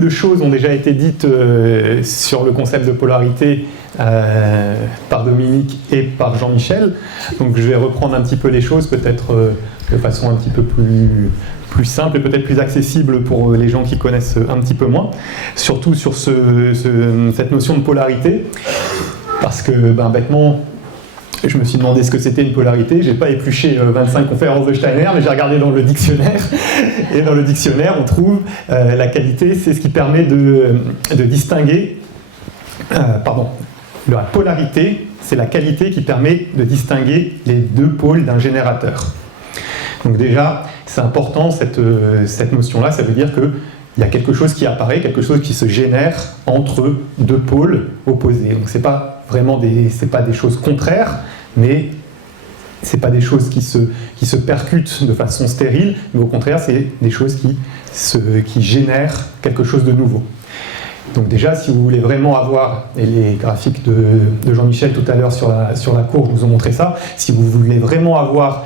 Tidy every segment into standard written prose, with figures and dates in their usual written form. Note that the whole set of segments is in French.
beaucoup de choses ont déjà été dites sur le concept de polarité par Dominique et par Jean-Michel. Donc je vais reprendre un petit peu les choses, peut-être de façon un petit peu plus simple et peut-être plus accessible pour les gens qui connaissent un petit peu moins, surtout sur cette notion de polarité, parce que bêtement, je me suis demandé ce que c'était une polarité. Je n'ai pas épluché 25 conférences de Steiner, mais j'ai regardé dans le dictionnaire. Et dans le dictionnaire, on trouve la qualité, c'est ce qui permet de distinguer... la polarité, c'est la qualité qui permet de distinguer les deux pôles d'un générateur. Donc déjà, c'est important cette notion-là. Ça veut dire qu'il y a quelque chose qui apparaît, quelque chose qui se génère entre deux pôles opposés. Donc c'est pas vraiment c'est pas des choses contraires, mais c'est pas des choses qui se percutent de façon stérile, mais au contraire, c'est des choses qui génèrent quelque chose de nouveau. Donc déjà, si vous voulez vraiment avoir, et les graphiques de Jean-Michel tout à l'heure sur la courbe nous ont montré ça, si vous voulez vraiment avoir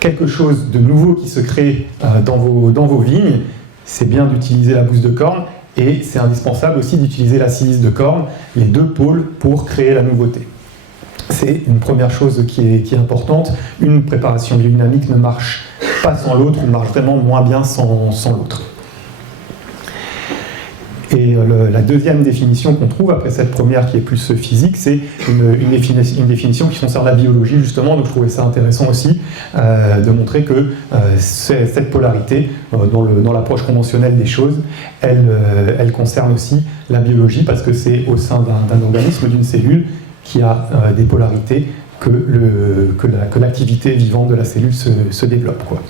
quelque chose de nouveau qui se crée dans vos vignes, c'est bien d'utiliser la bouse de corne. Et c'est indispensable aussi d'utiliser la silice de corne, les deux pôles, pour créer la nouveauté. C'est une première chose qui est importante. Une préparation biodynamique ne marche pas sans l'autre, ou marche vraiment moins bien sans l'autre. Et la deuxième définition qu'on trouve, après cette première qui est plus physique, c'est une définition qui concerne la biologie, justement. Donc je trouvais ça intéressant aussi de montrer que cette polarité, dans l'approche conventionnelle des choses, elle concerne aussi la biologie, parce que c'est au sein d'un organisme, d'une cellule, qui a des polarités que l'activité vivante de la cellule se développe, quoi.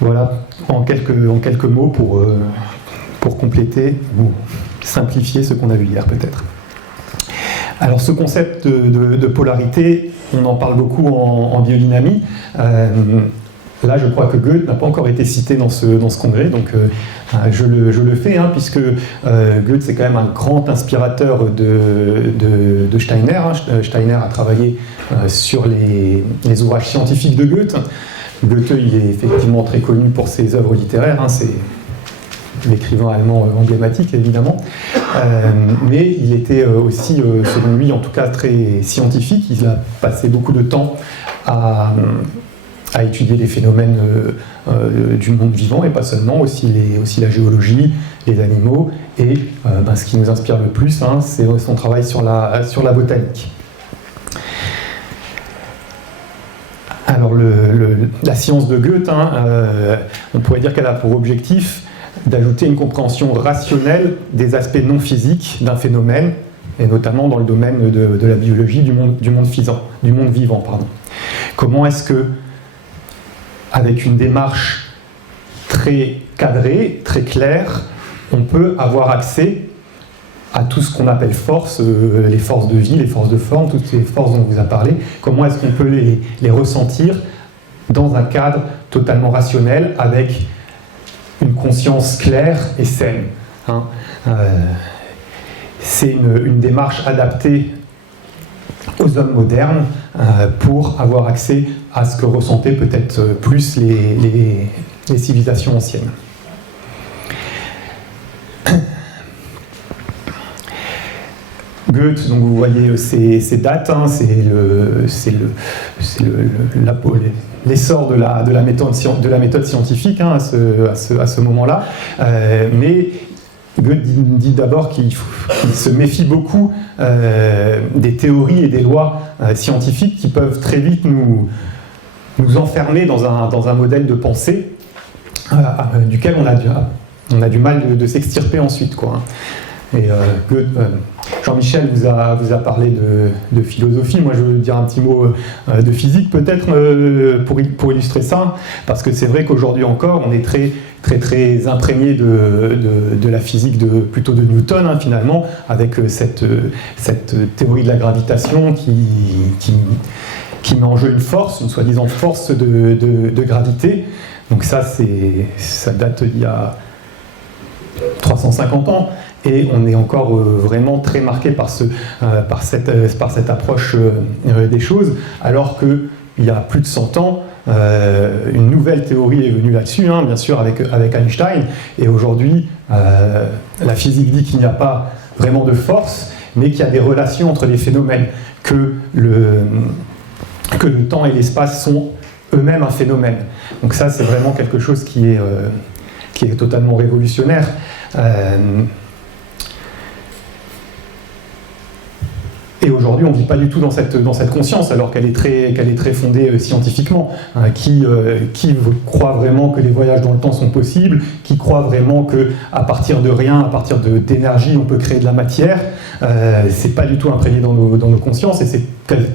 Voilà, en quelques mots pour compléter ou simplifier ce qu'on a vu hier peut-être. Alors ce concept de polarité, on en parle beaucoup en biodynamie. Là, je crois que Goethe n'a pas encore été cité dans ce congrès, donc je le fais, puisque Goethe, c'est quand même un grand inspirateur de Steiner. Steiner a travaillé sur les ouvrages scientifiques de Goethe. Goethe, il est effectivement très connu pour ses œuvres littéraires, c'est l'écrivain allemand emblématique, évidemment. Mais il était aussi, selon lui, en tout cas très scientifique. Il a passé beaucoup de temps à étudier les phénomènes du monde vivant, et pas seulement, aussi la géologie, les animaux, et ce qui nous inspire le plus, c'est son travail sur la botanique. Alors la science de Goethe, on pourrait dire qu'elle a pour objectif d'ajouter une compréhension rationnelle des aspects non physiques d'un phénomène, et notamment dans le domaine de la biologie, du monde vivant. Comment est-ce que, avec une démarche très cadrée, très claire, on peut avoir accès à tout ce qu'on appelle force, les forces de vie, les forces de forme, toutes ces forces dont on vous a parlé, comment est-ce qu'on peut les ressentir dans un cadre totalement rationnel, avec une conscience claire et saine. C'est une démarche adaptée aux hommes modernes pour avoir accès à ce que ressentaient peut-être plus les civilisations anciennes. Goethe, donc vous voyez ces dates, c'est l'essor de la méthode scientifique à ce moment-là. Mais Goethe dit d'abord qu'il se méfie beaucoup des théories et des lois scientifiques qui peuvent très vite nous enfermer dans un modèle de pensée duquel on a du mal de s'extirper ensuite, quoi. Et Jean-Michel vous a parlé de philosophie. Moi, je veux dire un petit mot de physique, peut-être, pour illustrer ça, parce que c'est vrai qu'aujourd'hui encore, on est très, très, très imprégné de la physique plutôt de Newton, finalement, avec cette théorie de la gravitation qui met en jeu une force, une soi-disant force de gravité. Donc ça date d'il y a 350 ans. Et on est encore vraiment très marqué par cette approche des choses, alors qu'il y a plus de 100 ans, une nouvelle théorie est venue là-dessus, hein, bien sûr avec Einstein, et aujourd'hui la physique dit qu'il n'y a pas vraiment de force, mais qu'il y a des relations entre les phénomènes, que le temps et l'espace sont eux-mêmes un phénomène. Donc ça, c'est vraiment quelque chose qui est totalement révolutionnaire. Et aujourd'hui, on ne vit pas du tout dans cette conscience, alors qu'elle est très fondée scientifiquement. Qui croit vraiment que les voyages dans le temps sont possibles, qui croit vraiment qu'à partir de rien, à partir d'énergie, on peut créer de la matière. C'est pas du tout imprégné dans nos consciences, et c'est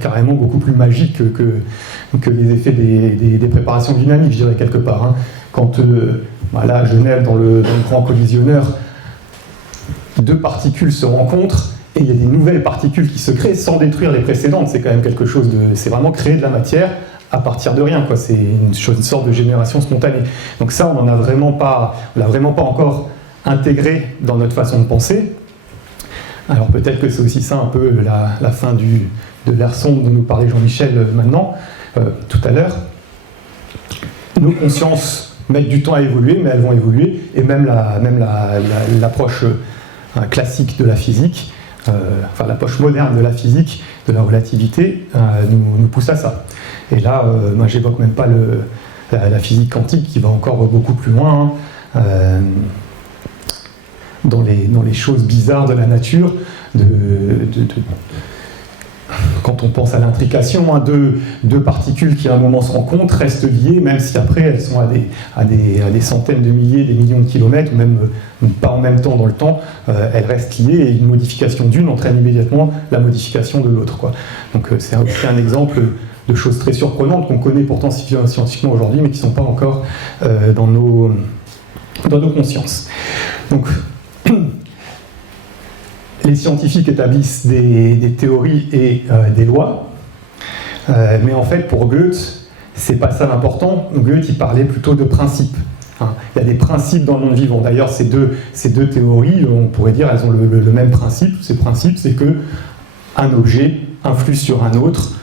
carrément beaucoup plus magique que les effets des préparations dynamiques, je dirais, quelque part. Hein. Quand, là, à Genève, dans le grand collisionneur, deux particules se rencontrent, et il y a des nouvelles particules qui se créent sans détruire les précédentes. C'est quand même quelque chose de... C'est vraiment créer de la matière à partir de rien, quoi. C'est une sorte de génération spontanée. Donc ça, on l'a vraiment pas encore intégré dans notre façon de penser. Alors peut-être que c'est aussi ça un peu la fin de l'ère sombre dont nous parlait Jean-Michel maintenant, tout à l'heure. Nos consciences mettent du temps à évoluer, mais elles vont évoluer, et même l'approche classique de la physique, l'approche moderne de la physique, de la relativité, nous pousse à ça. Et là, moi, j'évoque même pas la physique quantique qui va encore beaucoup plus loin, hein, dans les choses bizarres de la nature, quand on pense à l'intrication, hein, deux particules qui à un moment se rencontrent, restent liées, même si après elles sont à des centaines de milliers, des millions de kilomètres, ou même pas en même temps dans le temps, elles restent liées, et une modification d'une entraîne immédiatement la modification de l'autre, quoi. Donc c'est aussi un exemple de choses très surprenantes qu'on connaît pourtant scientifiquement aujourd'hui, mais qui ne sont pas encore dans nos consciences. Donc, les scientifiques établissent des théories et des lois, mais en fait, pour Goethe, c'est pas ça l'important. Goethe, il parlait plutôt de principes. Hein. Il y a des principes dans le monde vivant. D'ailleurs, ces deux théories, on pourrait dire, elles ont le même principe. Ces principes, c'est que un objet influe sur un autre,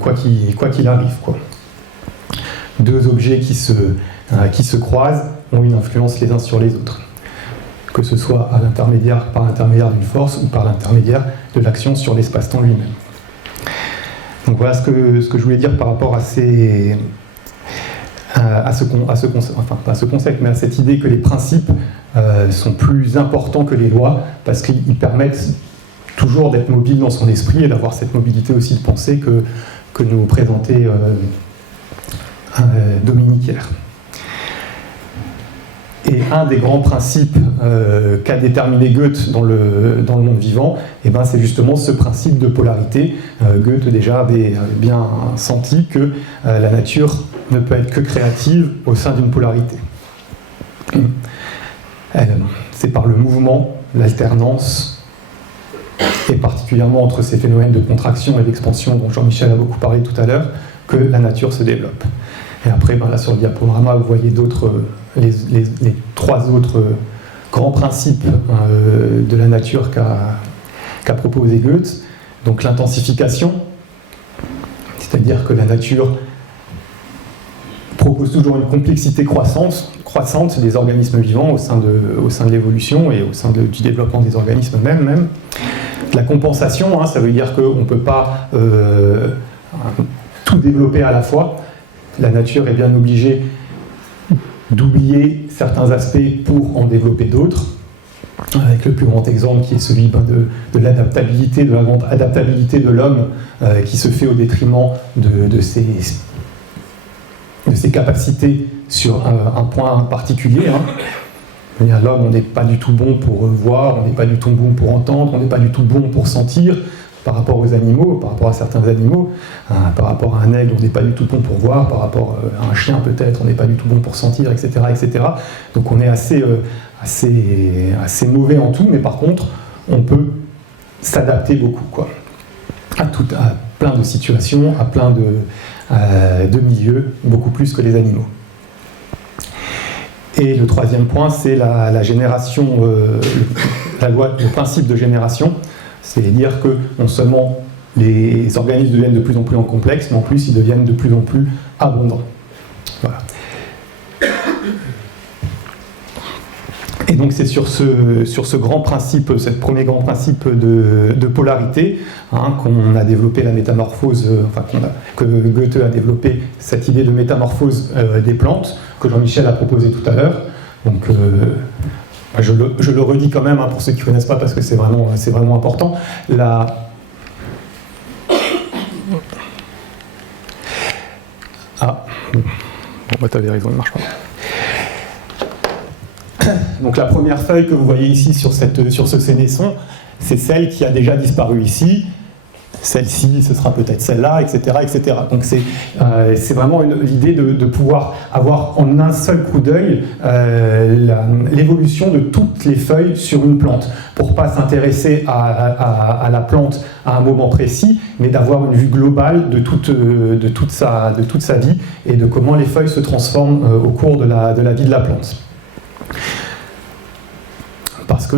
quoi qu'il arrive, quoi. Deux objets qui se croisent ont une influence les uns sur les autres, que ce soit par l'intermédiaire d'une force ou par l'intermédiaire de l'action sur l'espace-temps lui-même. Donc voilà ce que je voulais dire par rapport à ce concept, mais à cette idée que les principes sont plus importants que les lois, parce qu'ils permettent toujours d'être mobile dans son esprit et d'avoir cette mobilité aussi de pensée que nous présentait Dominique hier. Et un des grands principes qu'a déterminé Goethe dans le monde vivant, c'est justement ce principe de polarité. Goethe déjà avait bien senti que la nature ne peut être que créative au sein d'une polarité. C'est par le mouvement, l'alternance, et particulièrement entre ces phénomènes de contraction et d'expansion dont Jean-Michel a beaucoup parlé tout à l'heure, que la nature se développe. Et après, là sur le diaporama, vous voyez les trois autres grands principes de la nature qu'a proposé Goethe. Donc l'intensification, c'est-à-dire que la nature propose toujours une complexité croissante des organismes vivants au sein de l'évolution et au sein du développement des organismes même. La compensation, ça veut dire qu'on ne peut pas tout développer à la fois. La nature est bien obligée d'oublier certains aspects pour en développer d'autres, avec le plus grand exemple qui est celui de l'adaptabilité, de la grande adaptabilité de l'homme qui se fait au détriment de ses capacités sur un point particulier. L'homme, on n'est pas du tout bon pour voir, on n'est pas du tout bon pour entendre, on n'est pas du tout bon pour sentir par rapport aux animaux, par rapport à certains animaux, par rapport à un aigle, on n'est pas du tout bon pour voir, par rapport à un chien peut-être, on n'est pas du tout bon pour sentir, etc. etc. Donc on est assez mauvais en tout, mais par contre, on peut s'adapter beaucoup, quoi, à plein de situations, à plein de milieux, beaucoup plus que les animaux. Et le troisième point, c'est la génération, le principe de génération. C'est-à-dire que non seulement les organismes deviennent de plus en plus complexes, mais en plus ils deviennent de plus en plus abondants. Voilà. Et donc c'est sur ce grand principe, ce premier grand principe de polarité, qu'on a développé la métamorphose, que Goethe a développé cette idée de métamorphose des plantes, que Jean-Michel a proposé tout à l'heure. Donc je le redis quand même, pour ceux qui ne connaissent pas, parce que c'est vraiment important. T'avais raison, il ne marche pas. Donc la première feuille que vous voyez ici sur ce sénesson, c'est celle qui a déjà disparu ici. Celle-ci, ce sera peut-être celle-là, etc., etc. Donc c'est vraiment l'idée de pouvoir avoir en un seul coup d'œil l'évolution de toutes les feuilles sur une plante, pour ne pas s'intéresser à la plante à un moment précis, mais d'avoir une vue globale de toute sa vie et de comment les feuilles se transforment au cours de la vie de la plante. Parce que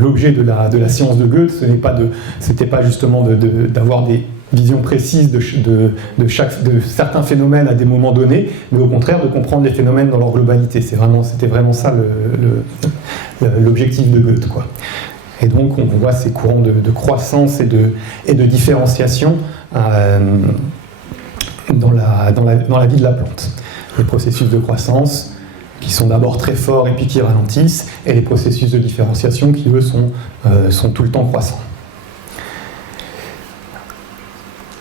l'objet de la science de Goethe, c'était pas justement d'avoir des visions précises de certains phénomènes à des moments donnés, mais au contraire de comprendre les phénomènes dans leur globalité. C'était vraiment ça l'objectif de Goethe, quoi. Et donc on voit ces courants de croissance et de différenciation dans la vie de la plante. Les processus de croissance qui sont d'abord très forts et puis qui ralentissent, et les processus de différenciation qui, eux, sont tout le temps croissants.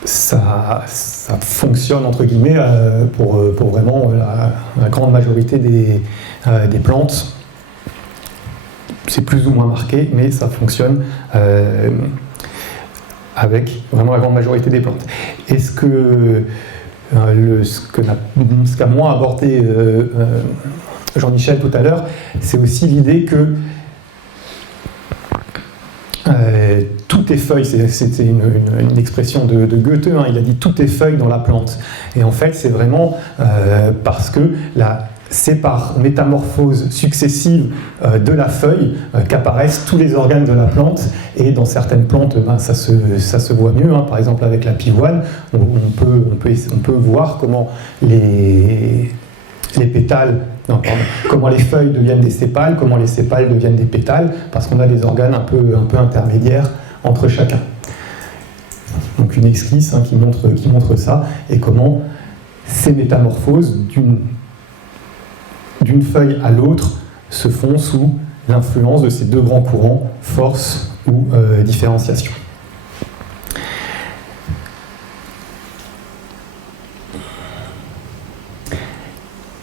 Ça fonctionne, entre guillemets, pour vraiment la grande majorité des plantes. C'est plus ou moins marqué, mais ça fonctionne avec vraiment la grande majorité des plantes. Est-ce que ce qu'a moins abordé Jean-Michel tout à l'heure, c'est aussi l'idée que tout est feuille, c'était une expression de Goethe, il a dit tout est feuille dans la plante. Et en fait, c'est vraiment parce que c'est par métamorphose successive de la feuille qu'apparaissent tous les organes de la plante, et dans certaines plantes, ça se voit mieux, par exemple avec la pivoine, on peut voir comment les pétales, comment les feuilles deviennent des sépales, comment les sépales deviennent des pétales, parce qu'on a des organes un peu intermédiaires entre chacun. Donc une esquisse qui montre ça, et comment ces métamorphoses d'une feuille à l'autre se font sous l'influence de ces deux grands courants, force ou différenciation.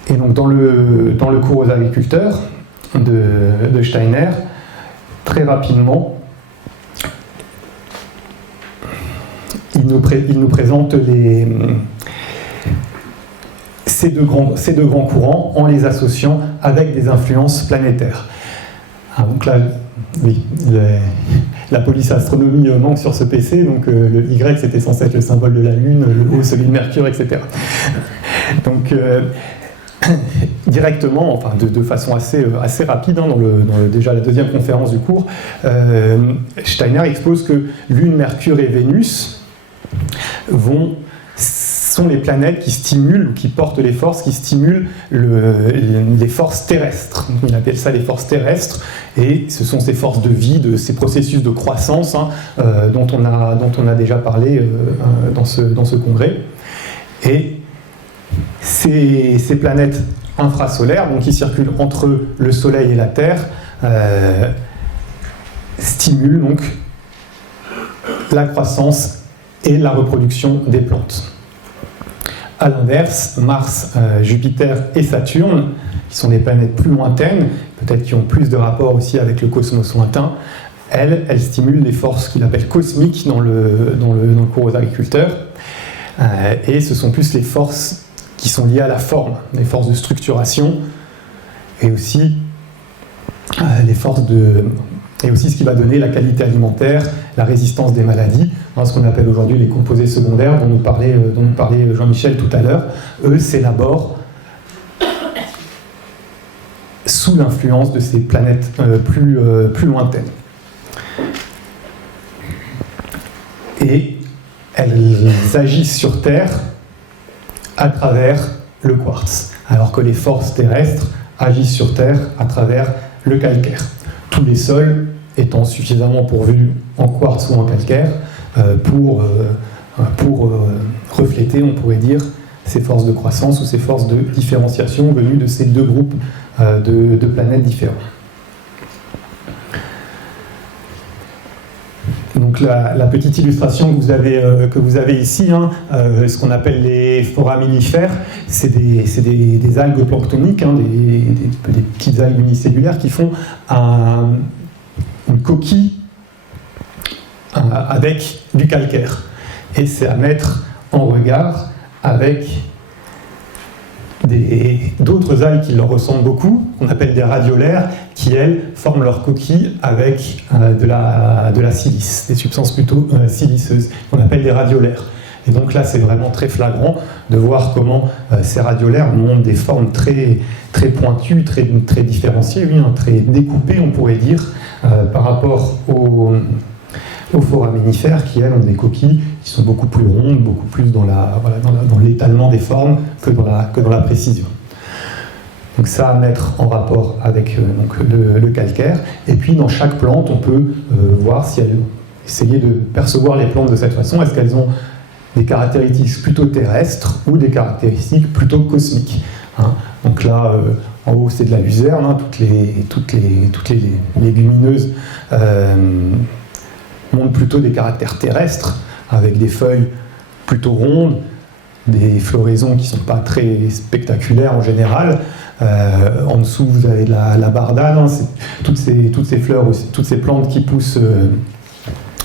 Et donc dans le cours aux agriculteurs de Steiner, très rapidement, il nous présente ces deux grands courants en les associant avec des influences planétaires. Donc là, oui, la police astronomie manque sur ce PC, donc le Y c'était censé être le symbole de la Lune, le O celui de Mercure, etc. Donc directement, de façon assez rapide, dans déjà la deuxième conférence du cours, Steiner expose que Lune, Mercure et Vénus sont les planètes qui stimulent, qui portent les forces qui stimulent les forces terrestres. Il appelle ça les forces terrestres, et ce sont ces forces de vie, de ces processus de croissance dont on a déjà parlé dans ce congrès. Et ces planètes infrasolaires, donc qui circulent entre le Soleil et la Terre, stimulent donc la croissance et la reproduction des plantes. A l'inverse, Mars, Jupiter et Saturne, qui sont des planètes plus lointaines, peut-être qui ont plus de rapport aussi avec le cosmos lointain, elles stimulent des forces qu'il appelle cosmiques dans le cours aux agriculteurs, et ce sont plus les forces qui sont liées à la forme, les forces de structuration, et aussi les forces et aussi ce qui va donner la qualité alimentaire, la résistance des maladies, ce qu'on appelle aujourd'hui les composés secondaires dont nous parlait Jean-Michel tout à l'heure. Eux s'élaborent sous l'influence de ces planètes plus lointaines. Et elles agissent sur Terre à travers le quartz, alors que les forces terrestres agissent sur Terre à travers le calcaire. Tous les sols étant suffisamment pourvus en quartz ou en calcaire pour refléter, on pourrait dire, ces forces de croissance ou ces forces de différenciation venues de ces deux groupes de planètes différents. Donc la petite illustration que vous avez ici, ce qu'on appelle les foraminifères, c'est des algues planctoniques, des petites algues unicellulaires qui font une coquille avec du calcaire. Et c'est à mettre en regard avec d'autres algues qui leur ressemblent beaucoup, qu'on appelle des radiolaires, qui elles forment leur coquille avec de la silice, des substances plutôt siliceuses, qu'on appelle des radiolaires. Et donc là, c'est vraiment très flagrant de voir comment ces radiolaires montrent des formes très, très pointues, très, très différenciées, très découpées, on pourrait dire, par rapport aux foraminifères qui, elles, ont des coquilles qui sont beaucoup plus rondes, beaucoup plus dans l'étalement des formes que dans la précision. Donc ça à mettre en rapport avec le calcaire. Et puis dans chaque plante, on peut voir si essayer de percevoir les plantes de cette façon. Est-ce qu'elles ont des caractéristiques plutôt terrestres ou des caractéristiques plutôt cosmiques, Donc là, en haut, c'est de la luzerne. Toutes les légumineuses montrent plutôt des caractères terrestres, avec des feuilles plutôt rondes, des floraisons qui ne sont pas très spectaculaires en général. En dessous, vous avez la bardane, toutes ces fleurs, toutes ces plantes qui poussent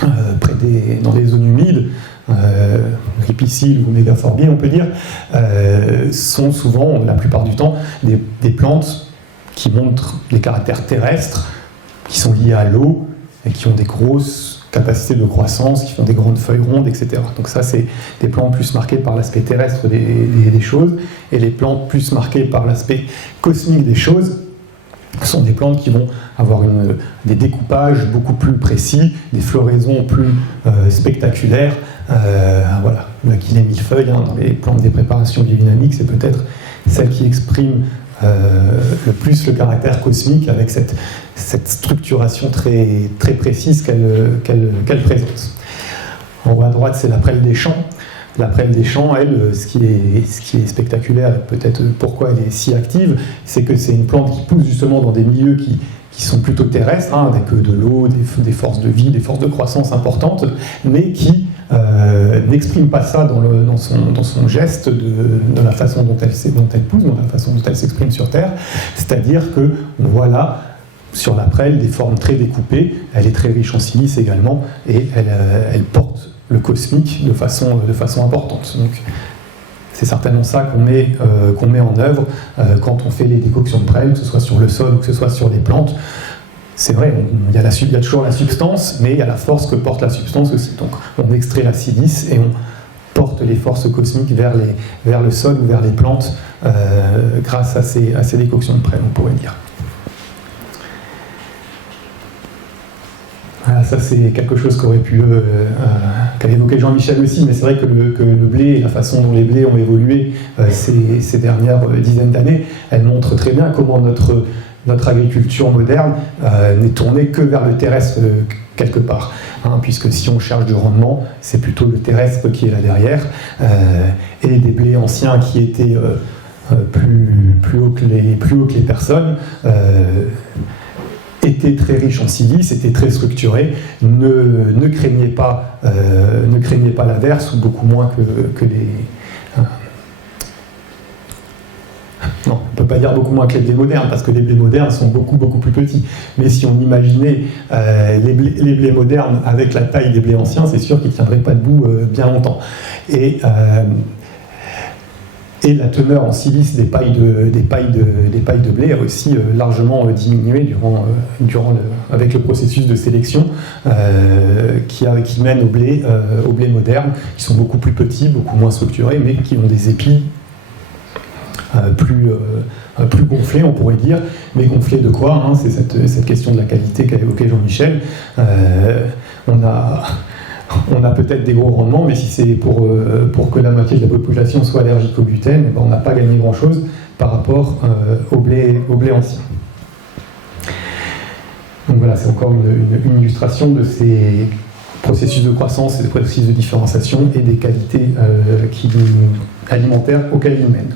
dans des zones humides, ripicile ou mégaphorbier, on peut dire, sont souvent, la plupart du temps, des plantes qui montrent des caractères terrestres, qui sont liés à l'eau et qui ont des grosses capacités de croissance, qui font des grandes feuilles rondes, etc. Donc ça, c'est des plantes plus marquées par l'aspect terrestre des choses, et les plantes plus marquées par l'aspect cosmique des choses sont des plantes qui vont avoir des découpages beaucoup plus précis, des floraisons plus spectaculaires. Voilà, l'Achillée millefeuille, dans les plantes des préparations biodynamiques, c'est peut-être celle qui exprime le plus le caractère cosmique, avec cette structuration très, très précise qu'elle présente. En haut à droite, c'est la prêle des champs. La prêle des champs, elle, ce qui est spectaculaire, et peut-être pourquoi elle est si active, c'est que c'est une plante qui pousse justement dans des milieux qui sont plutôt terrestres, avec de l'eau, des forces de vie, des forces de croissance importantes, mais qui n'exprime pas ça dans son geste, de la façon dont elle pousse, dans la façon dont elle s'exprime sur Terre. C'est-à-dire que on voit là, sur la prêle, des formes très découpées. Elle est très riche en silice également, et elle porte le cosmique de façon importante. Donc, c'est certainement ça qu'on met en œuvre quand on fait les décoctions de prêle, que ce soit sur le sol ou que ce soit sur des plantes. C'est vrai, il y a toujours la substance, mais il y a la force que porte la substance aussi. Donc on extrait la silice et on porte les forces cosmiques vers le sol ou vers les plantes grâce à ces décoctions de prêle, on pourrait dire. Voilà, ça c'est quelque chose qu'avait évoqué Jean-Michel aussi, mais c'est vrai que le blé et la façon dont les blés ont évolué ces dernières dizaines d'années, elle montre très bien comment notre agriculture moderne n'est tournée que vers le terrestre quelque part, puisque si on cherche du rendement, c'est plutôt le terrestre qui est là derrière, et des blés anciens qui étaient plus hauts que les personnes, étaient très riches en silice, étaient très structurés, ne craignaient pas l'averse, ou beaucoup moins que les... Non, on ne peut pas dire beaucoup moins que les blés modernes, parce que les blés modernes sont beaucoup plus petits. Mais si on imaginait les blés modernes avec la taille des blés anciens, c'est sûr qu'ils ne tiendraient pas debout bien longtemps. Et la teneur en silice des pailles de blé a aussi largement diminué avec le processus de sélection qui mène au blé moderne, qui sont beaucoup plus petits, beaucoup moins structurés, mais qui ont des épis plus gonflés, on pourrait dire. Mais gonflés de quoi, C'est cette question de la qualité qu'a évoqué Jean-Michel. On on a peut-être des gros rendements, mais si c'est pour que la moitié de la population soit allergique au gluten, eh ben, on n'a pas gagné grand-chose par rapport au blé ancien. Donc voilà, c'est encore une illustration de ces processus de croissance et des processus de différenciation et des qualités alimentaires auxquelles ils mènent.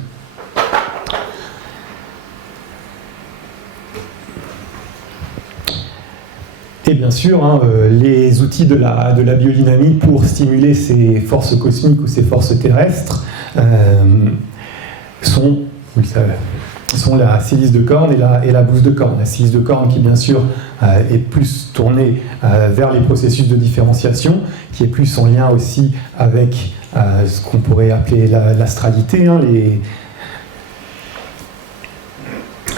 Et bien sûr, les outils de la biodynamie pour stimuler ces forces cosmiques ou ces forces terrestres sont, vous le savez, sont la silice de corne et la bouse de corne. La silice de corne qui, bien sûr, est plus tournée vers les processus de différenciation, qui est plus en lien aussi avec ce qu'on pourrait appeler l'astralité,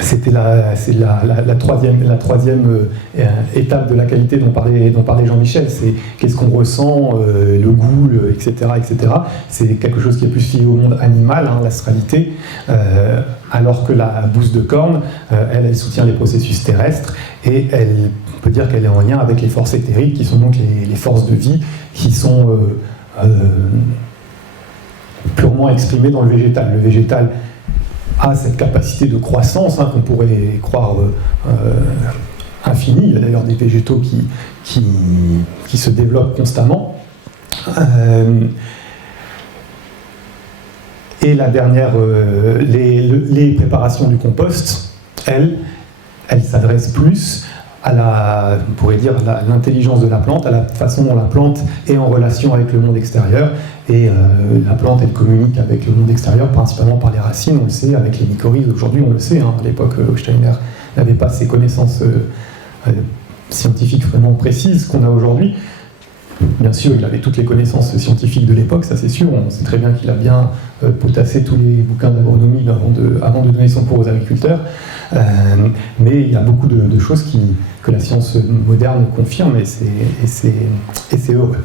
c'était la troisième étape de la qualité dont parlait Jean-Michel. C'est qu'est-ce qu'on ressent, le goût, etc., etc. C'est quelque chose qui est plus lié au monde animal, l'astralité, alors que la bouse de corne, elle soutient les processus terrestres et on peut dire qu'elle est en lien avec les forces éthériques, qui sont donc les forces de vie, qui sont purement exprimées dans le végétal. Le végétal a cette capacité de croissance qu'on pourrait croire infinie. Il y a d'ailleurs des végétaux qui se développent constamment. Et la dernière, les préparations du compost, elles s'adressent plus à on pourrait dire, l'intelligence de la plante, à la façon dont la plante est en relation avec le monde extérieur. Et la plante, elle communique avec le monde extérieur, principalement par les racines, on le sait, avec les mycorhizes. Aujourd'hui, on le sait, à l'époque, Steiner n'avait pas ces connaissances scientifiques vraiment précises qu'on a aujourd'hui. Bien sûr, il avait toutes les connaissances scientifiques de l'époque, ça c'est sûr. On sait très bien qu'il a bien potassé tous les bouquins d'agronomie avant de donner son cours aux agriculteurs. Mais il y a beaucoup de choses que la science moderne confirme, et c'est heureux.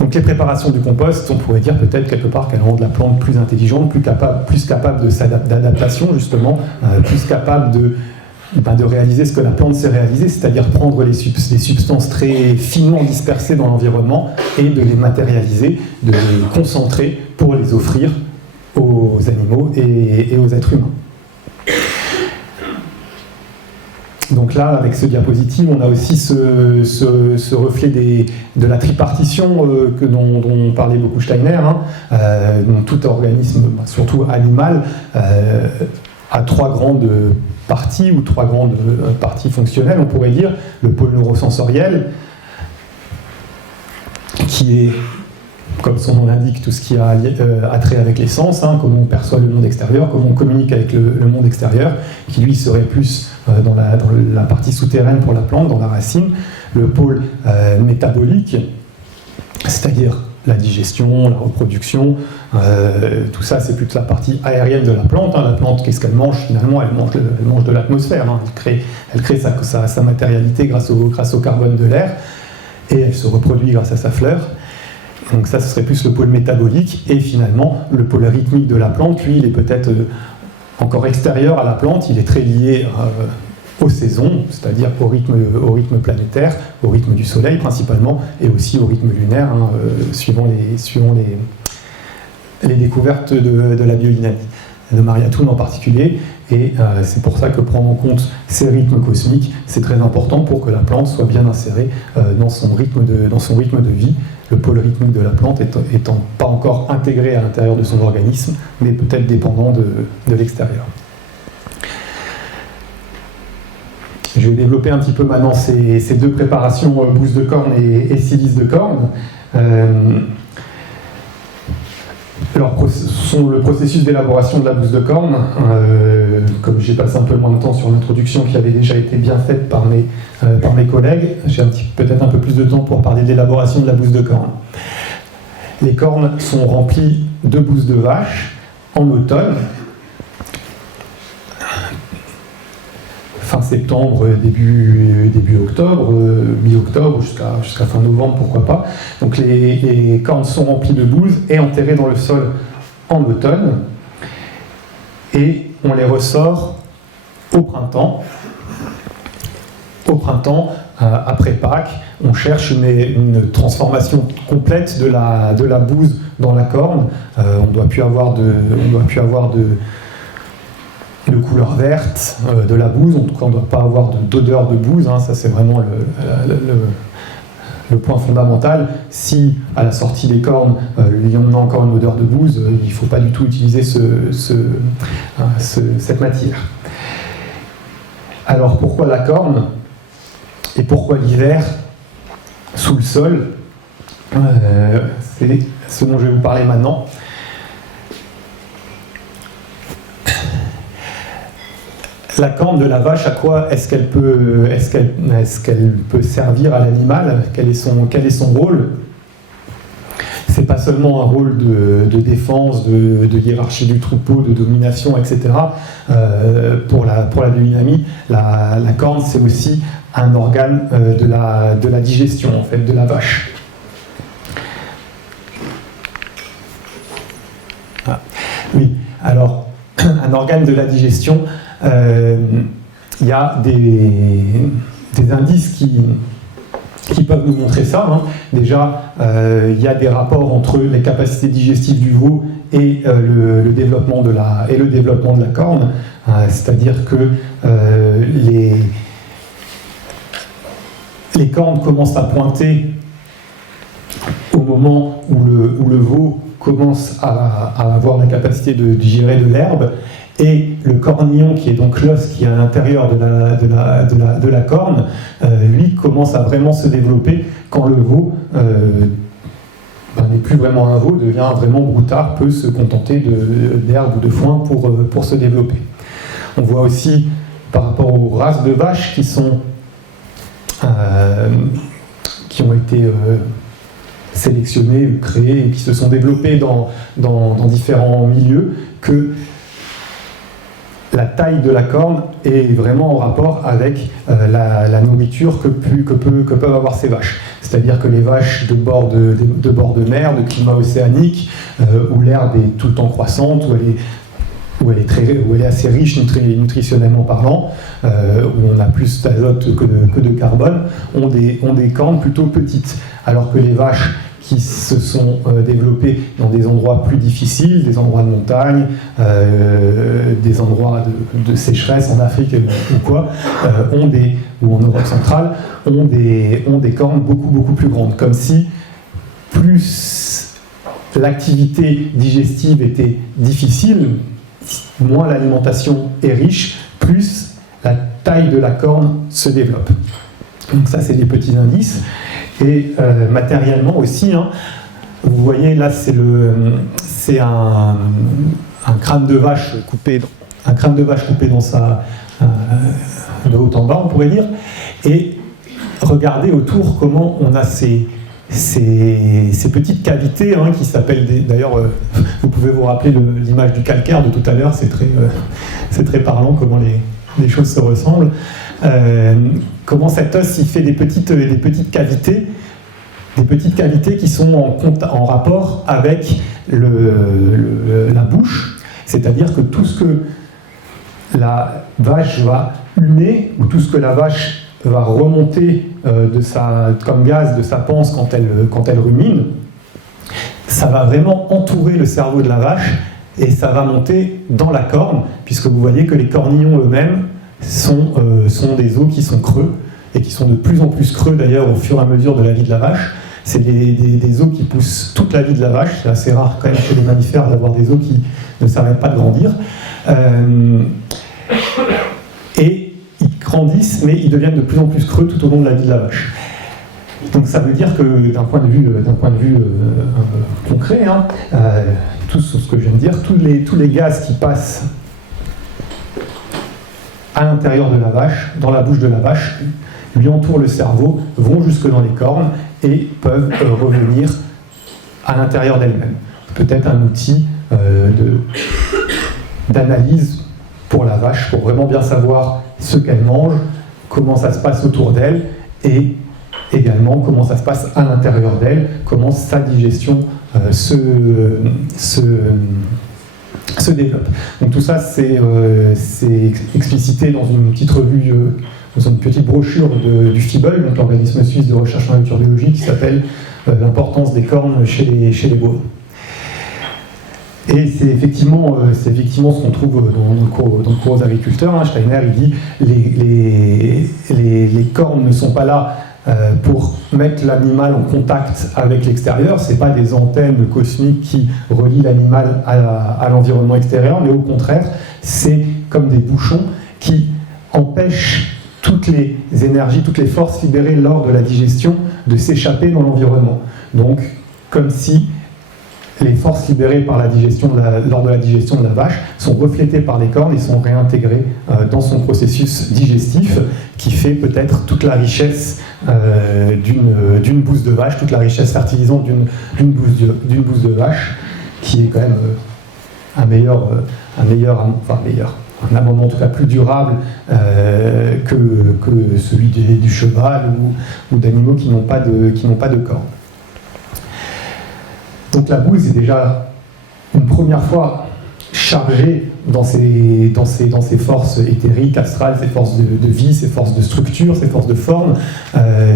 Donc les préparations du compost, on pourrait dire peut-être quelque part qu'elles rendent la plante plus intelligente, plus capable d'adaptation justement, plus capable de réaliser ce que la plante sait réaliser, c'est-à-dire prendre les substances très finement dispersées dans l'environnement et de les matérialiser, de les concentrer pour les offrir aux animaux et aux êtres humains. Donc là, avec ce diapositive, on a aussi ce reflet de la tripartition dont parlait beaucoup Steiner. Tout organisme, surtout animal, a trois grandes parties, ou trois grandes parties fonctionnelles, on pourrait dire. Le pôle neurosensoriel, qui est, comme son nom l'indique, tout ce qui a trait avec les sens, comment on perçoit le monde extérieur, comment on communique avec le monde extérieur, qui lui serait plus dans la partie souterraine pour la plante, dans la racine. Le pôle métabolique, c'est-à-dire la digestion, la reproduction, tout ça c'est plus la partie aérienne de la plante. La plante, qu'est-ce qu'elle mange finalement? Elle mange de l'atmosphère, elle crée sa matérialité grâce au carbone de l'air, et elle se reproduit grâce à sa fleur. Donc ça, ce serait plus le pôle métabolique. Et finalement, le pôle rythmique de la plante, lui, il est peut-être encore extérieur à la plante, il est très lié aux saisons, c'est-à-dire au rythme planétaire, au rythme du soleil principalement, et aussi au rythme lunaire, suivant les découvertes de la biodynamie, de Maria Thun en particulier. Et c'est pour ça que prendre en compte ces rythmes cosmiques, c'est très important pour que la plante soit bien insérée dans son rythme de vie. Le pôle rythmique de la plante étant pas encore intégré à l'intérieur de son organisme, mais peut-être dépendant de l'extérieur. Je vais développer un petit peu maintenant ces deux préparations, bouse de corne et silice de corne. Alors, le processus d'élaboration de la bouse de corne, comme j'ai passé un peu moins de temps sur l'introduction qui avait déjà été bien faite par mes collègues, j'ai peut-être un peu plus de temps pour parler de l'élaboration de la bouse de corne. Les cornes sont remplies de bouse de vache en automne, fin septembre, début octobre, mi-octobre, jusqu'à fin novembre, pourquoi pas. Donc les cornes sont remplies de bouse et enterrées dans le sol en automne, et on les ressort au printemps après Pâques, on cherche une transformation complète de la bouse dans la corne. On ne doit plus avoir de couleur verte de la bouse, en tout cas on ne doit pas avoir d'odeur de bouse, hein, ça c'est vraiment le point fondamental. Si à la sortie des cornes, il y en a encore une odeur de bouse, il ne faut pas du tout utiliser cette matière. Alors pourquoi la corne et pourquoi l'hiver sous le sol? C'est ce dont je vais vous parler maintenant. La corne de la vache, à quoi est-ce qu'elle peut servir à l'animal? Quel est son rôle? C'est pas seulement un rôle de défense, de hiérarchie du troupeau, de domination, etc. Pour la biodynamie, la corne, c'est aussi un organe de la digestion, en fait, de la vache. Ah. Oui, alors, un organe de la digestion, il y a des indices qui peuvent nous montrer ça. Hein. Déjà, il y a des rapports entre les capacités digestives du veau et le développement de la corne. C'est-à-dire que les cornes commencent à pointer au moment où le veau commence à avoir la capacité de digérer de l'herbe, et le cornillon, qui est donc l'os qui est à l'intérieur de la corne, lui commence à vraiment se développer quand le veau n'est plus vraiment un veau, devient vraiment broutard, peut se contenter d'herbe ou de foin pour se développer. On voit aussi, par rapport aux races de vaches qui ont été sélectionnées, créées et qui se sont développées dans différents milieux, que la taille de la corne est vraiment en rapport avec la nourriture que peuvent avoir ces vaches. C'est-à-dire que les vaches de bord de mer, de climat océanique, où l'herbe est tout le temps croissante, où elle est assez riche nutritionnellement parlant, où on a plus d'azote que de carbone, ont des cornes plutôt petites. Alors que les vaches qui se sont développées dans des endroits plus difficiles, des endroits de montagne, des endroits de sécheresse en Afrique ou quoi, ou en Europe centrale, ont des cornes beaucoup plus grandes. Comme si plus l'activité digestive était difficile, moins l'alimentation est riche, plus la taille de la corne se développe. Donc ça, c'est des petits indices. Et matériellement aussi, hein, vous voyez là, c'est un crâne de vache coupé dans de haut en bas, on pourrait dire. Et regardez autour comment on a ces petites cavités, hein, qui s'appellent d'ailleurs, vous pouvez vous rappeler l'image du calcaire de tout à l'heure, c'est très parlant comment les choses se ressemblent. Comment cet os il fait des petites cavités qui sont en rapport avec la bouche, c'est-à-dire que tout ce que la vache va humer, ou tout ce que la vache va remonter comme gaz de sa panse quand elle rumine, ça va vraiment entourer le cerveau de la vache et ça va monter dans la corne, puisque vous voyez que les cornillons eux-mêmes sont des os qui sont creux, et qui sont de plus en plus creux d'ailleurs au fur et à mesure de la vie de la vache. C'est des os qui poussent toute la vie de la vache. C'est assez rare quand même chez les mammifères d'avoir des os qui ne s'arrêtent pas de grandir. Et ils grandissent, mais ils deviennent de plus en plus creux tout au long de la vie de la vache. Donc ça veut dire que d'un point de vue concret, hein, tout ce que je viens de dire, tous les gaz qui passent à l'intérieur de la vache, dans la bouche de la vache, lui entourent le cerveau, vont jusque dans les cornes et peuvent revenir à l'intérieur d'elle-même. Peut-être un outil d'analyse pour la vache, pour vraiment bien savoir ce qu'elle mange, comment ça se passe autour d'elle, et également comment ça se passe à l'intérieur d'elle, comment sa digestion se développe. Donc tout ça, c'est explicité dans une petite revue dans une petite brochure du FIBEL, donc l'organisme suisse de recherche en nature biologique, qui s'appelle l'importance des cornes chez les bovins. Et c'est effectivement ce qu'on trouve dans le cours aux agriculteurs. Hein. Steiner, il dit les cornes ne sont pas là pour mettre l'animal en contact avec l'extérieur. Ce n'est pas des antennes cosmiques qui relient l'animal à l'environnement extérieur, mais au contraire, c'est comme des bouchons qui empêchent toutes les énergies, toutes les forces libérées lors de la digestion de s'échapper dans l'environnement. Donc, comme si les forces libérées par lors de la digestion de la vache sont reflétées par les cornes et sont réintégrées dans son processus digestif, qui fait peut-être toute la richesse d'une bouse de vache, toute la richesse fertilisante d'une bouse de vache, qui est quand même un amendement en tout cas plus durable que celui du cheval ou d'animaux qui n'ont pas de cornes. Donc la bouse est déjà une première fois chargée dans ses forces éthériques, astrales, ses forces de vie, ses forces de structure, ses forces de forme,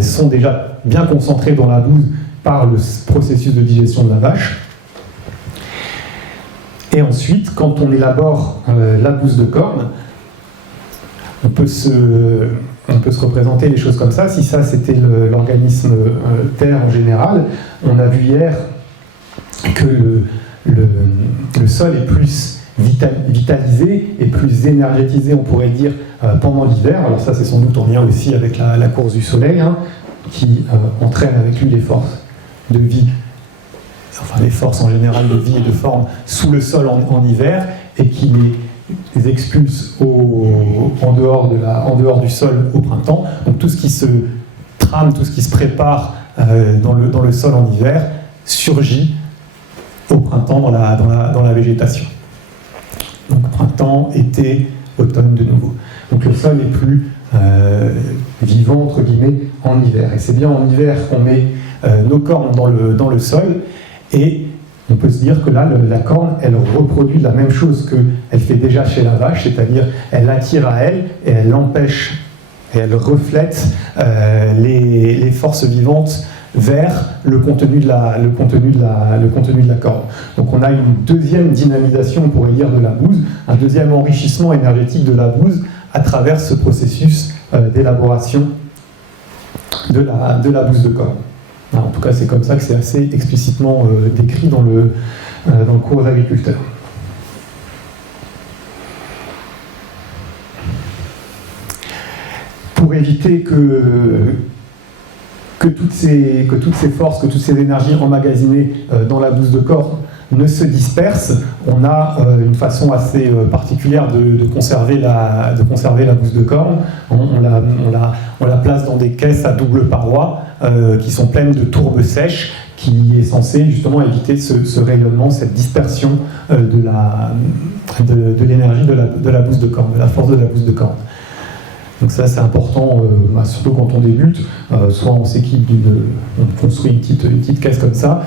sont déjà bien concentrées dans la bouse par le processus de digestion de la vache. Et ensuite, quand on élabore la bouse de corne, on peut se représenter les choses comme ça. Si ça c'était l'organisme Terre en général, on a vu hier que le sol est plus vitalisé et plus énergétisé, on pourrait dire, pendant l'hiver. Alors ça, c'est sans doute en lien aussi avec la course du soleil, hein, qui entraîne avec lui les forces de vie, enfin les forces en général de vie et de forme sous le sol en hiver, et qui les expulse en dehors du sol au printemps. Donc tout ce qui se trame, tout ce qui se prépare dans le sol en hiver surgit au printemps dans la végétation. Donc printemps, été, automne de nouveau. Donc le sol est plus vivant, entre guillemets, en hiver. Et c'est bien en hiver qu'on met nos cornes dans le sol, et on peut se dire que là, la corne, elle reproduit la même chose qu'elle fait déjà chez la vache, c'est-à-dire elle attire à elle et elle empêche et elle reflète les forces vivantes vers le contenu de la corne. Donc on a une deuxième dynamisation, on pourrait dire, de la bouse, un deuxième enrichissement énergétique de la bouse à travers ce processus d'élaboration de la bouse de corne. En tout cas, c'est comme ça que c'est assez explicitement décrit dans le cours aux agriculteurs. Pour éviter que toutes ces forces, que toutes ces énergies emmagasinées dans la bouse de corne ne se dispersent, on a une façon assez particulière de conserver la bouse de corne. On la place dans des caisses à double paroi qui sont pleines de tourbes sèches, qui est censé justement éviter ce rayonnement, cette dispersion de l'énergie de la bouse de corne, de la force de la bouse de corne. Donc ça, c'est important, surtout quand on débute. Soit on s'équipe on construit une petite caisse comme ça,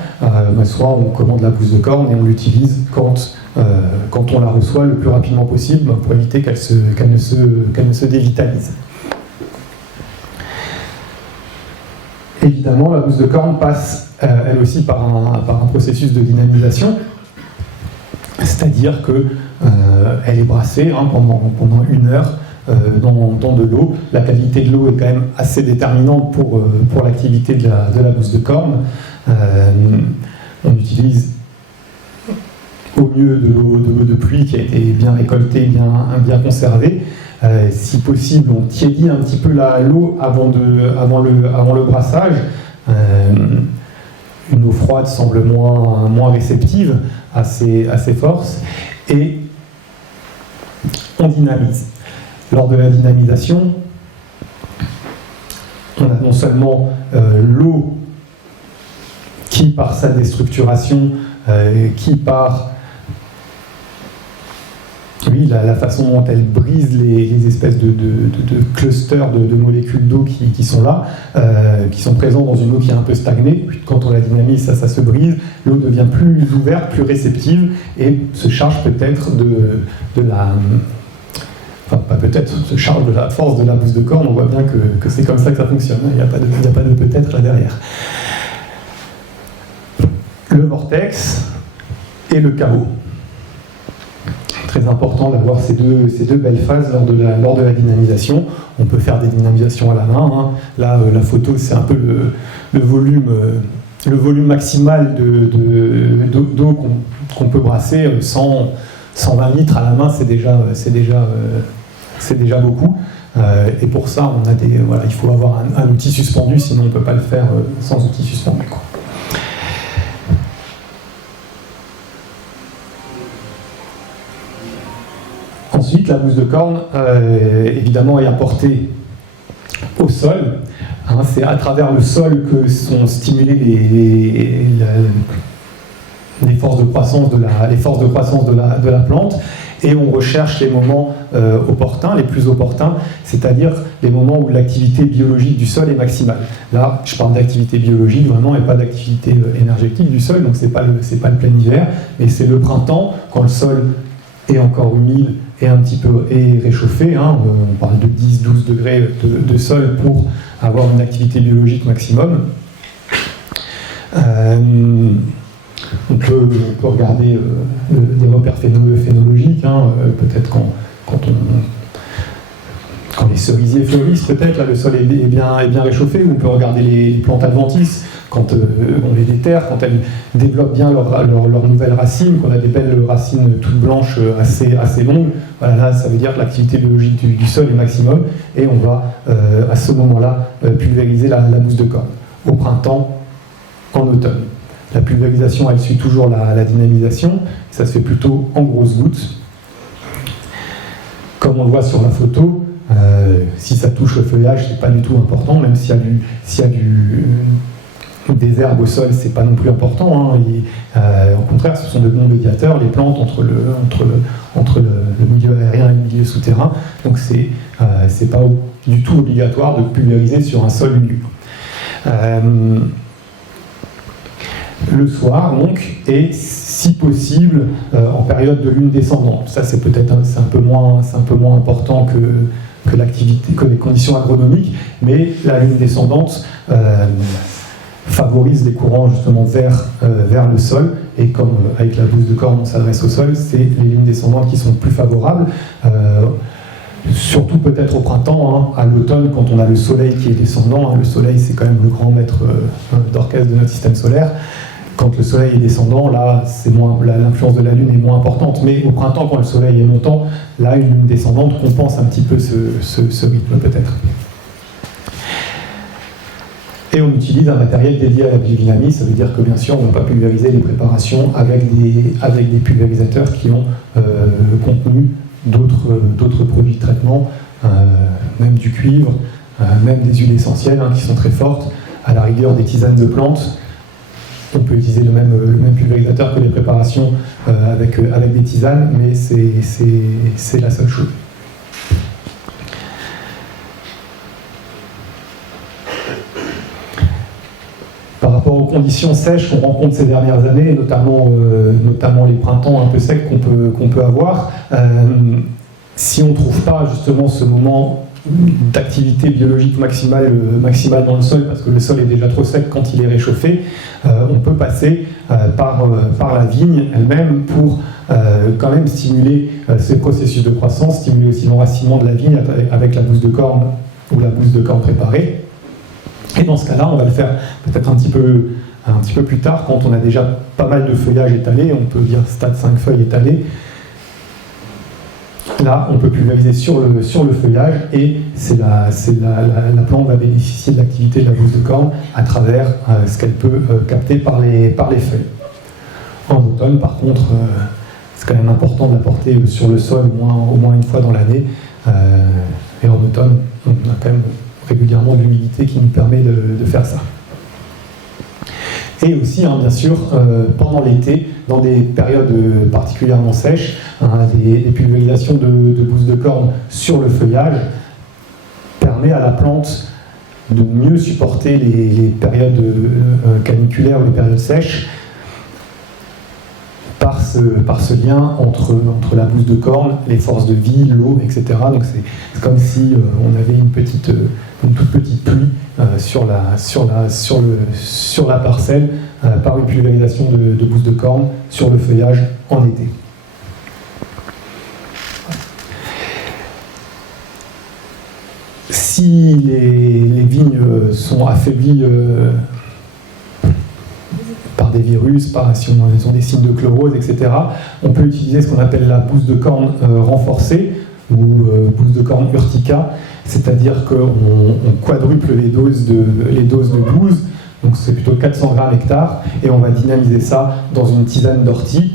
soit on commande la bouse de corne et on l'utilise quand on la reçoit le plus rapidement possible, pour éviter qu'elle ne se dévitalise. Évidemment, la bouse de corne passe elle aussi par un processus de dynamisation, c'est-à-dire qu'elle est brassée pendant 1 heure dans de l'eau. La qualité de l'eau est quand même assez déterminante pour l'activité de la bouse de corne. On utilise au mieux de l'eau de pluie qui a été bien récoltée, bien conservée. Si possible, on tiédit un petit peu l'eau avant le brassage. Une eau froide semble moins réceptive à ces forces, et on dynamise. Lors de la dynamisation, on a non seulement l'eau qui, par sa déstructuration, qui par la façon dont elle brise les espèces de clusters de molécules d'eau qui sont là, qui sont présents dans une eau qui est un peu stagnée. Puis quand on la dynamise, ça se brise, l'eau devient plus ouverte, plus réceptive, et se charge peut-être enfin pas peut-être, se charge de la force de la bouse de corne, on voit bien que c'est comme ça que ça fonctionne, il n'y a pas de peut-être là derrière. Le vortex et le chaos. Très important d'avoir ces deux belles phases lors de la dynamisation. On peut faire des dynamisations à la main, hein. Là, la photo, c'est un peu le volume maximal d'eau qu'on peut brasser. 120 litres à la main, c'est déjà beaucoup. Et pour ça, il faut avoir un outil suspendu, sinon on ne peut pas le faire sans outil suspendu, quoi. Ensuite, la bouse de corne, évidemment, est apportée au sol. Hein, c'est à travers le sol que sont stimulées les forces de croissance de la plante. Et on recherche les moments opportuns, les plus opportuns, c'est-à-dire les moments où l'activité biologique du sol est maximale. Là, je parle d'activité biologique vraiment et pas d'activité énergétique du sol, donc c'est pas le plein hiver, mais c'est le printemps, quand le sol est encore humide et un petit peu réchauffé, hein, on parle de 10-12 degrés de sol pour avoir une activité biologique maximum. On peut regarder des repères phénologiques, hein, peut-être quand les cerisiers fleurissent, peut-être, là le sol est bien réchauffé, ou on peut regarder les plantes adventices, quand on les déterre, quand elles développent bien leurs nouvelles racines, qu'on a des belles racines toutes blanches assez longues. Voilà, là, ça veut dire que l'activité biologique du sol est maximum, et on va à ce moment-là pulvériser la bouse de corne. Au printemps, en automne. La pulvérisation, elle suit toujours la dynamisation, ça se fait plutôt en grosses gouttes. Comme on le voit sur la photo, si ça touche le feuillage, c'est pas du tout important, même s'il y a des herbes au sol, c'est pas non plus important, hein. Au contraire, ce sont de bons médiateurs, les plantes, entre le milieu aérien et le milieu souterrain, donc c'est pas du tout obligatoire de pulvériser sur un sol nu. Le soir, donc, et si possible en période de lune descendante. Ça, c'est peut-être un peu moins important que l'activité, que les conditions agronomiques, mais la lune descendante favorise les courants justement vers le sol, et comme avec la bouse de corne on s'adresse au sol, c'est les lunes descendantes qui sont plus favorables. Surtout peut-être au printemps, hein, à l'automne, quand on a le soleil qui est descendant. Hein, le soleil, c'est quand même le grand maître d'orchestre de notre système solaire. Quand le soleil est descendant, là, l'influence de la lune est moins importante. Mais au printemps, quand le soleil est montant, là, une lune descendante compense un petit peu ce rythme, peut-être. Et on utilise un matériel dédié à la biodynamie. Ça veut dire que, bien sûr, on ne va pas pulvériser les préparations avec des pulvérisateurs qui ont contenu d'autres produits de traitement, même du cuivre, même des huiles essentielles, hein, qui sont très fortes, à la rigueur des tisanes de plantes. On peut utiliser le même pulvérisateur que les préparations avec des tisanes, mais c'est la seule chose. Par rapport aux conditions sèches qu'on rencontre ces dernières années, notamment les printemps un peu secs qu'on peut avoir, si on ne trouve pas justement ce moment d'activité biologique maximale dans le sol, parce que le sol est déjà trop sec quand il est réchauffé, on peut passer par la vigne elle-même pour quand même stimuler ces processus de croissance, stimuler aussi l'enracinement de la vigne avec la bouse de corne ou la bouse de corne préparée. Et dans ce cas-là, on va le faire peut-être un petit peu plus tard, quand on a déjà pas mal de feuillage étalé, on peut dire stade 5 feuilles étalées. Là, on peut pulvériser sur le feuillage, et la plante va bénéficier de l'activité de la bouse de corne à travers ce qu'elle peut capter par les feuilles. En automne, par contre, c'est quand même important de l'apporter sur le sol au moins une fois dans l'année. Et en automne, on a quand même régulièrement de l'humidité qui nous permet de faire ça. Et aussi, hein, bien sûr, pendant l'été, dans des périodes particulièrement sèches, hein, des pulvérisations de bouse de corne sur le feuillage permet à la plante de mieux supporter les périodes caniculaires ou les périodes sèches, par ce lien entre la bouse de corne, les forces de vie, l'eau, etc. Donc c'est comme si on avait une toute petite pluie sur la parcelle par une pulvérisation de bouse de corne sur le feuillage en été. Si les vignes sont affaiblies par des virus, si elles ont des signes de chlorose, etc., on peut utiliser ce qu'on appelle la bouse de corne renforcée ou bouse de corne urtica, c'est-à-dire qu'on quadruple les doses de bouse, donc c'est plutôt 400 grammes hectare, et on va dynamiser ça dans une tisane d'ortie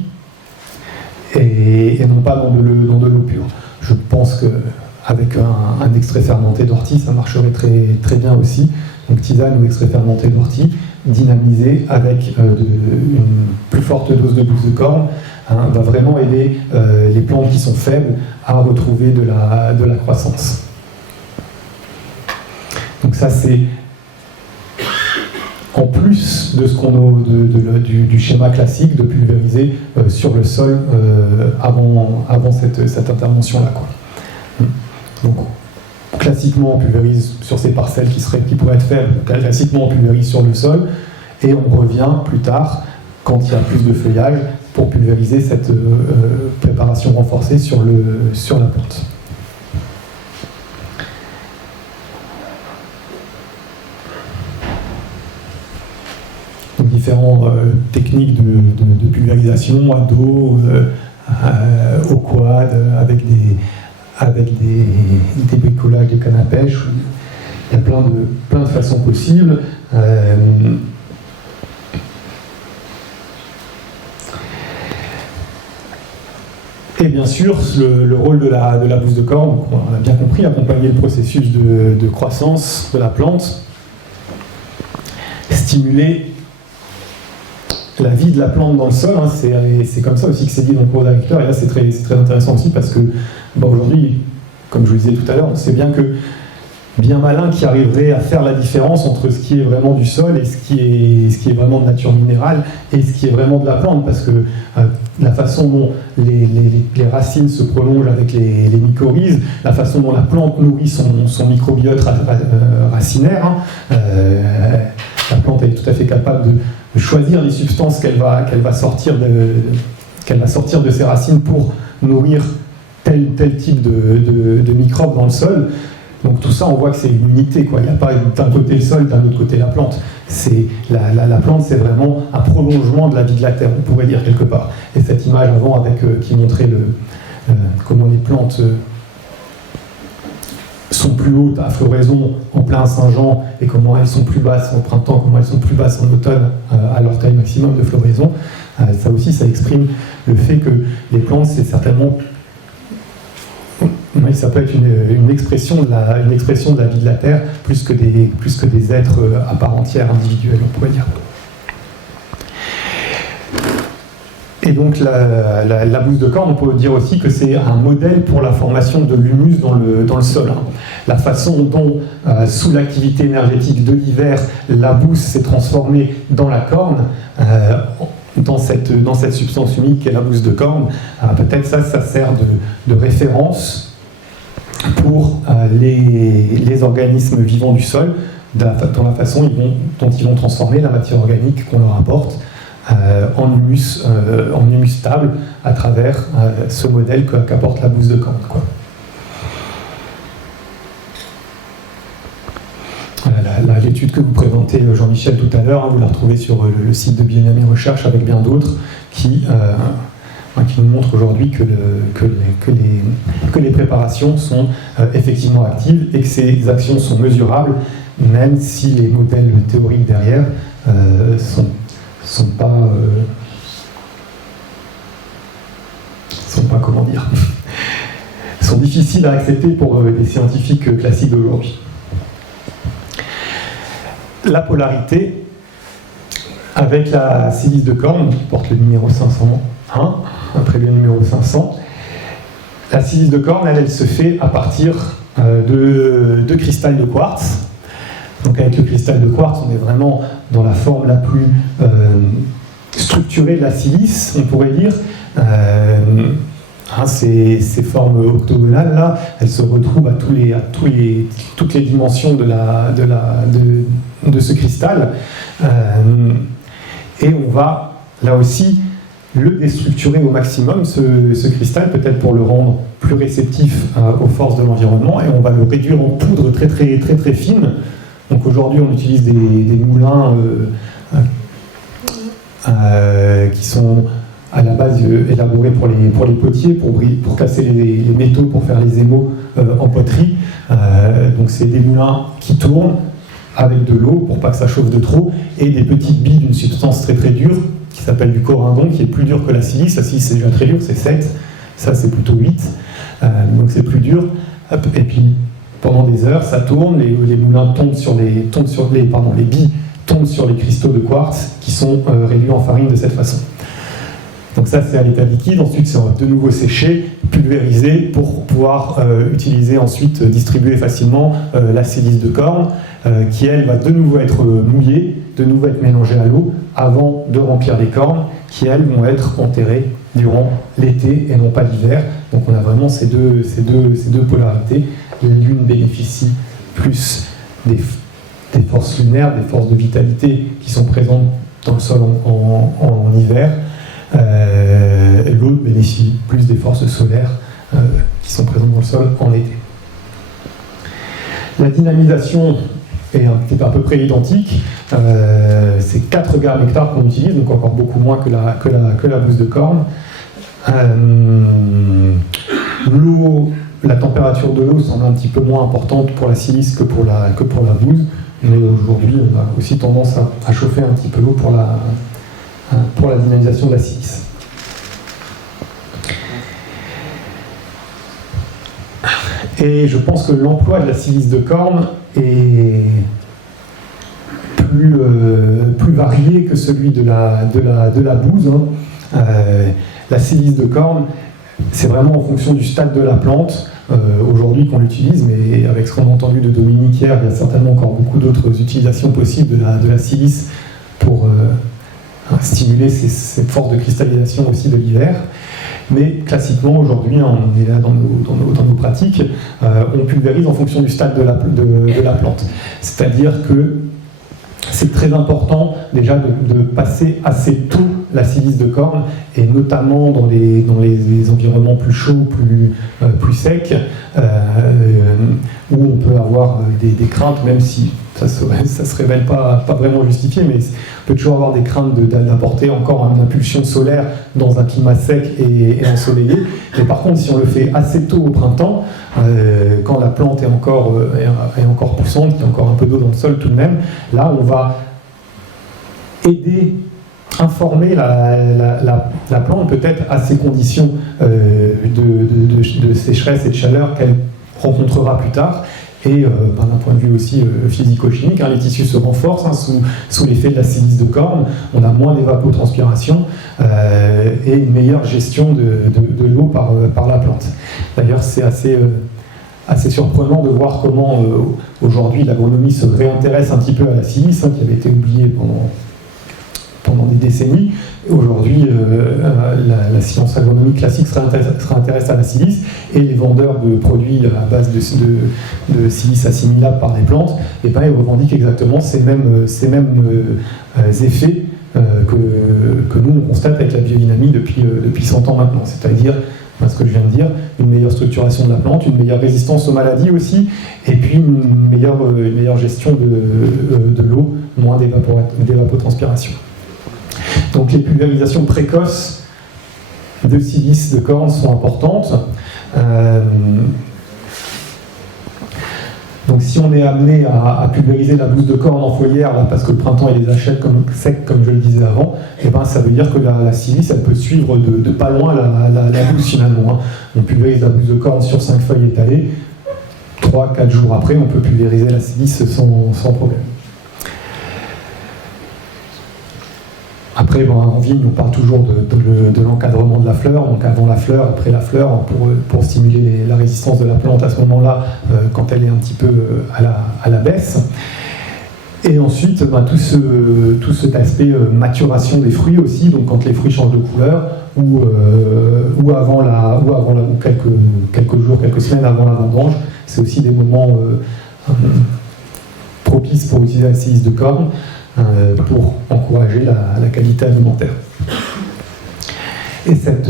et non pas dans de l'eau pure. Je pense qu'avec un extrait fermenté d'ortie, ça marcherait très, très bien aussi. Donc tisane ou extrait fermenté d'ortie, dynamisé avec une plus forte dose de bouse de corne, va vraiment aider les plantes qui sont faibles à retrouver de la croissance. Donc ça c'est en plus de ce qu'on a du schéma classique de pulvériser sur le sol avant cette intervention-là, quoi. Donc classiquement on pulvérise sur ces parcelles qui pourraient être faibles, classiquement on pulvérise sur le sol, et on revient plus tard, quand il y a plus de feuillage, pour pulvériser cette préparation renforcée sur la plante. Donc différentes techniques de pulvérisation à dos, au quad, avec des bricolages de canne à pêche. Il y a plein de façons possibles. Et bien sûr, le rôle de la bouse de corne, on a bien compris, accompagner le processus de croissance de la plante, stimuler la vie de la plante dans le sol, hein, c'est comme ça aussi que c'est dit dans le cours d'agriculteur, et là c'est très intéressant aussi parce que aujourd'hui, comme je vous le disais tout à l'heure, on sait bien que bien malin qui arriverait à faire la différence entre ce qui est vraiment du sol et ce qui est vraiment de nature minérale et ce qui est vraiment de la plante, parce que la façon dont les racines se prolongent avec les mycorhizes, la façon dont la plante nourrit son microbiote racinaire, hein, la plante est tout à fait capable de choisir les substances qu'elle va sortir de ses racines pour nourrir tel type de microbes dans le sol. Donc tout ça, on voit que c'est une unité, quoi. Il n'y a pas d'un côté le sol, d'un autre côté la plante. La plante, c'est vraiment un prolongement de la vie de la terre, on pourrait dire quelque part. Et cette image avant qui montrait comment les plantes sont plus hautes à floraison en plein Saint-Jean et comment elles sont plus basses au printemps, comment elles sont plus basses en automne à leur taille maximum de floraison, ça aussi, ça exprime le fait que les plantes, c'est certainement... Oui, ça peut être une expression de la vie de la Terre plus que des êtres à part entière, individuels, on pourrait dire. Et donc la bouse de corne, on peut dire aussi que c'est un modèle pour la formation de l'humus dans le sol. Hein. La façon dont, sous l'activité énergétique de l'hiver, la bouse s'est transformée dans la corne, dans cette substance humide qu'est la bouse de corne, peut-être ça sert de référence pour les organismes vivants du sol, dans la façon dont ils vont transformer la matière organique qu'on leur apporte en humus stable à travers ce modèle qu'apporte la bouse de corne, quoi. Voilà, l'étude que vous présentez, Jean-Michel, tout à l'heure, hein, vous la retrouvez sur le site de Biodynamie Recherche avec bien d'autres qui nous montrent aujourd'hui que les préparations sont effectivement actives et que ces actions sont mesurables, même si les modèles théoriques derrière sont pas comment dire, sont difficiles à accepter pour les scientifiques classiques d'aujourd'hui. La polarité avec la silice de corne, qui porte le numéro 501, après le numéro 500. La silice de corne, elle se fait à partir de cristal de quartz. Donc avec le cristal de quartz, on est vraiment dans la forme la plus structurée de la silice, on pourrait dire. Ces formes octogonales là, elles se retrouvent à toutes les dimensions de ce cristal, et on va là aussi le déstructurer au maximum, ce cristal, peut-être pour le rendre plus réceptif aux forces de l'environnement, et on va le réduire en poudre très très très très fine. Donc aujourd'hui on utilise des moulins qui sont à la base élaborés pour les potiers, pour casser les métaux, pour faire les émaux en poterie. Donc c'est des moulins qui tournent avec de l'eau pour pas que ça chauffe de trop, et des petites billes d'une substance très très dure qui s'appelle du corindon, qui est plus dur que la silice. La silice c'est déjà très dur, c'est 7, ça c'est plutôt 8, donc c'est plus dur. Et puis pendant des heures ça tourne, les moulins tombent sur les billes tombent sur les cristaux de quartz qui sont réduits en farine de cette façon. Donc ça c'est à l'état liquide, ensuite c'est de nouveau séché, pulvérisé pour pouvoir utiliser ensuite, distribuer facilement la silice de corne qui elle va de nouveau être mouillée, de nouveau être mélangée à l'eau avant de remplir les cornes qui elles vont être enterrées durant l'été et non pas l'hiver. Donc on a vraiment ces deux polarités. L'une bénéficie plus des forces lunaires, des forces de vitalité qui sont présentes dans le sol en hiver. L'autre bénéficie plus des forces solaires qui sont présentes dans le sol en été. La dynamisation est à peu près identique. C'est 4 Ga/hectare qu'on utilise, donc encore beaucoup moins que la bouse de corne. L'eau, la température de l'eau semble un petit peu moins importante pour la silice que pour la bouse, mais aujourd'hui on a aussi tendance à chauffer un petit peu l'eau pour la dynamisation de la silice. Et je pense que l'emploi de la silice de corne est plus varié que celui de la bouse. La silice de corne, c'est vraiment en fonction du stade de la plante aujourd'hui qu'on l'utilise, mais avec ce qu'on a entendu de Dominique hier, il y a certainement encore beaucoup d'autres utilisations possibles de la silice pour stimuler cette force de cristallisation aussi de l'hiver. Mais classiquement, aujourd'hui, on est là dans nos pratiques, on pulvérise en fonction du stade de la plante. C'est-à-dire que c'est très important déjà de passer assez tôt la silice de corne, et notamment dans les environnements plus chauds, plus secs, où on peut avoir des craintes, même si ça ne se révèle pas vraiment justifié, mais on peut toujours avoir des craintes d'apporter encore une impulsion solaire dans un climat sec et ensoleillé. Mais par contre, si on le fait assez tôt au printemps, quand la plante est encore poussante, qu'il y a encore un peu d'eau dans le sol tout de même, là on va informer la plante peut-être à ces conditions de sécheresse et de chaleur qu'elle rencontrera plus tard. Et d'un point de vue aussi physico-chimique, les tissus se renforcent sous l'effet de la silice de corne, on a moins d'évapotranspiration et une meilleure gestion de l'eau par la plante. D'ailleurs, c'est assez surprenant de voir comment aujourd'hui l'agronomie se réintéresse un petit peu à la silice, qui avait été oubliée pendant des décennies. Aujourd'hui, la science agronomique classique se réintéresse à la silice, et les vendeurs de produits à base de silice assimilable par les plantes, ils revendiquent exactement ces mêmes effets que nous on constate avec la biodynamie depuis 100 ans maintenant, c'est-à-dire ce que je viens de dire, une meilleure structuration de la plante, une meilleure résistance aux maladies aussi, et puis une meilleure gestion de l'eau, moins d'évapotranspiration. Donc les pulvérisations précoces de silice de corne sont importantes. Donc si on est amené à pulvériser la bouse de corne en foliaire, là, parce que le printemps il les achète secs comme je le disais avant, ça veut dire que la silice elle peut suivre de pas loin la bouse finalement. On pulvérise la bouse de corne sur 5 feuilles étalées, 3-4 jours après on peut pulvériser la silice sans problème. Après, en vigne, on parle toujours de l'encadrement de la fleur, donc avant la fleur, après la fleur, pour stimuler la résistance de la plante à ce moment-là, quand elle est un petit peu à la baisse. Et ensuite, tout cet aspect maturation des fruits aussi, donc quand les fruits changent de couleur, ou quelques jours, quelques semaines avant la vendange, c'est aussi des moments propices pour utiliser la silice de corne pour encourager la qualité alimentaire. Et cette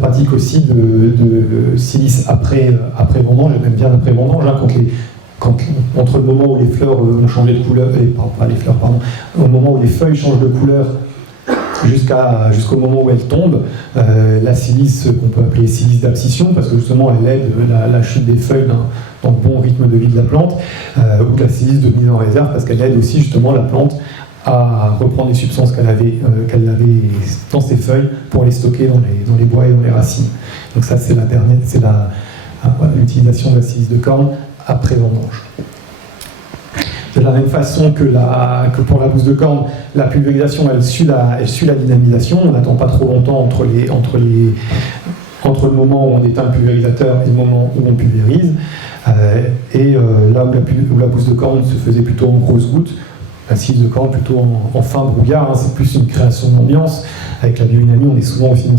pratique aussi de silice après vendange, et même bien après vendange, entre le moment où les fleurs ont changé de couleur, au moment où les feuilles changent de couleur jusqu'au moment où elles tombent, la silice qu'on peut appeler silice d'abscission, parce que justement elle aide la chute des feuilles dans le bon rythme de vie de la plante, ou la silice de mise en réserve, parce qu'elle aide aussi justement la plante à reprendre les substances qu'elle avait dans ses feuilles pour les stocker dans les bois et dans les racines. Donc ça c'est l'utilisation de la silice de corne après vendange. De la même façon que pour la bouse de corne, la pulvérisation elle suit la dynamisation. On n'attend pas trop longtemps entre le moment où on éteint le pulvérisateur et le moment où on pulvérise. Là où la bouse de corne se faisait plutôt en grosses gouttes, la silice de corne plutôt en fin brouillard, c'est plus une création d'ambiance. Avec la biodynamie, on est souvent aussi dans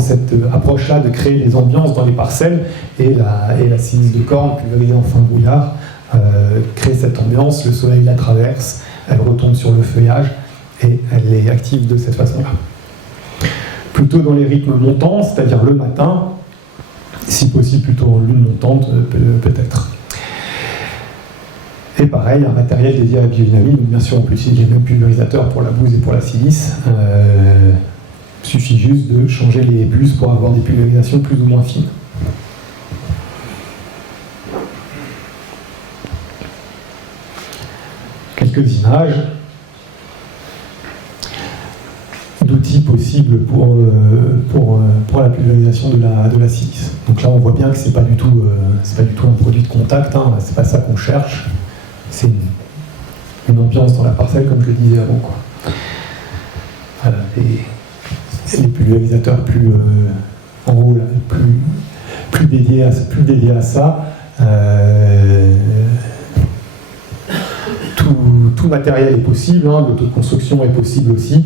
cette approche-là de créer des ambiances dans les parcelles, et la silice de corne pulvérisée en fin brouillard crée cette ambiance, le soleil la traverse, elle retombe sur le feuillage et elle est active de cette façon-là. Plutôt dans les rythmes montants, c'est-à-dire le matin, si possible plutôt en lune montante peut-être. Et pareil, un matériel dédié à la biodynamie, donc bien sûr on peut utiliser les mêmes pulvérisateurs pour la bouse et pour la silice. Il suffit juste de changer les buses pour avoir des pulvérisations plus ou moins fines. Quelques images d'outils possibles pour la pulvérisation de la silice. Donc là on voit bien que c'est pas du tout un produit de contact, hein, c'est pas ça qu'on cherche. C'est une ambiance dans la parcelle, comme je le disais avant, quoi. Voilà, les pulvérisateurs plus en haut, là, plus dédiés à ça. Tout matériel est possible, hein, l'autoconstruction est possible aussi.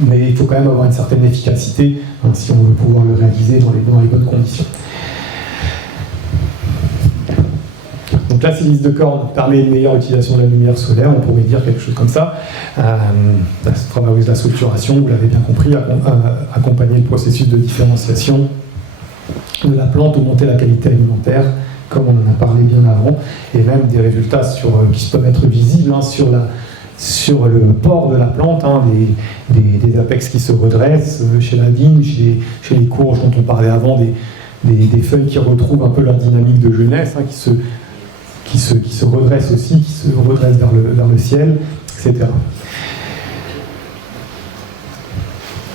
Mais il faut quand même avoir une certaine efficacité, hein, si on veut pouvoir le réaliser dans les bonnes conditions. Donc la silice de corne permet une meilleure utilisation de la lumière solaire, on pourrait dire quelque chose comme ça. Ça favorise la structuration, vous l'avez bien compris, accompagner le processus de différenciation de la plante, augmenter la qualité alimentaire, comme on en a parlé bien avant, et même des résultats qui peuvent être visibles, hein, sur le port de la plante, hein, des apex qui se redressent chez la vigne, chez les courges dont on parlait avant, des feuilles qui retrouvent un peu leur dynamique de jeunesse, hein, qui se redressent aussi, qui se redressent vers le ciel, etc.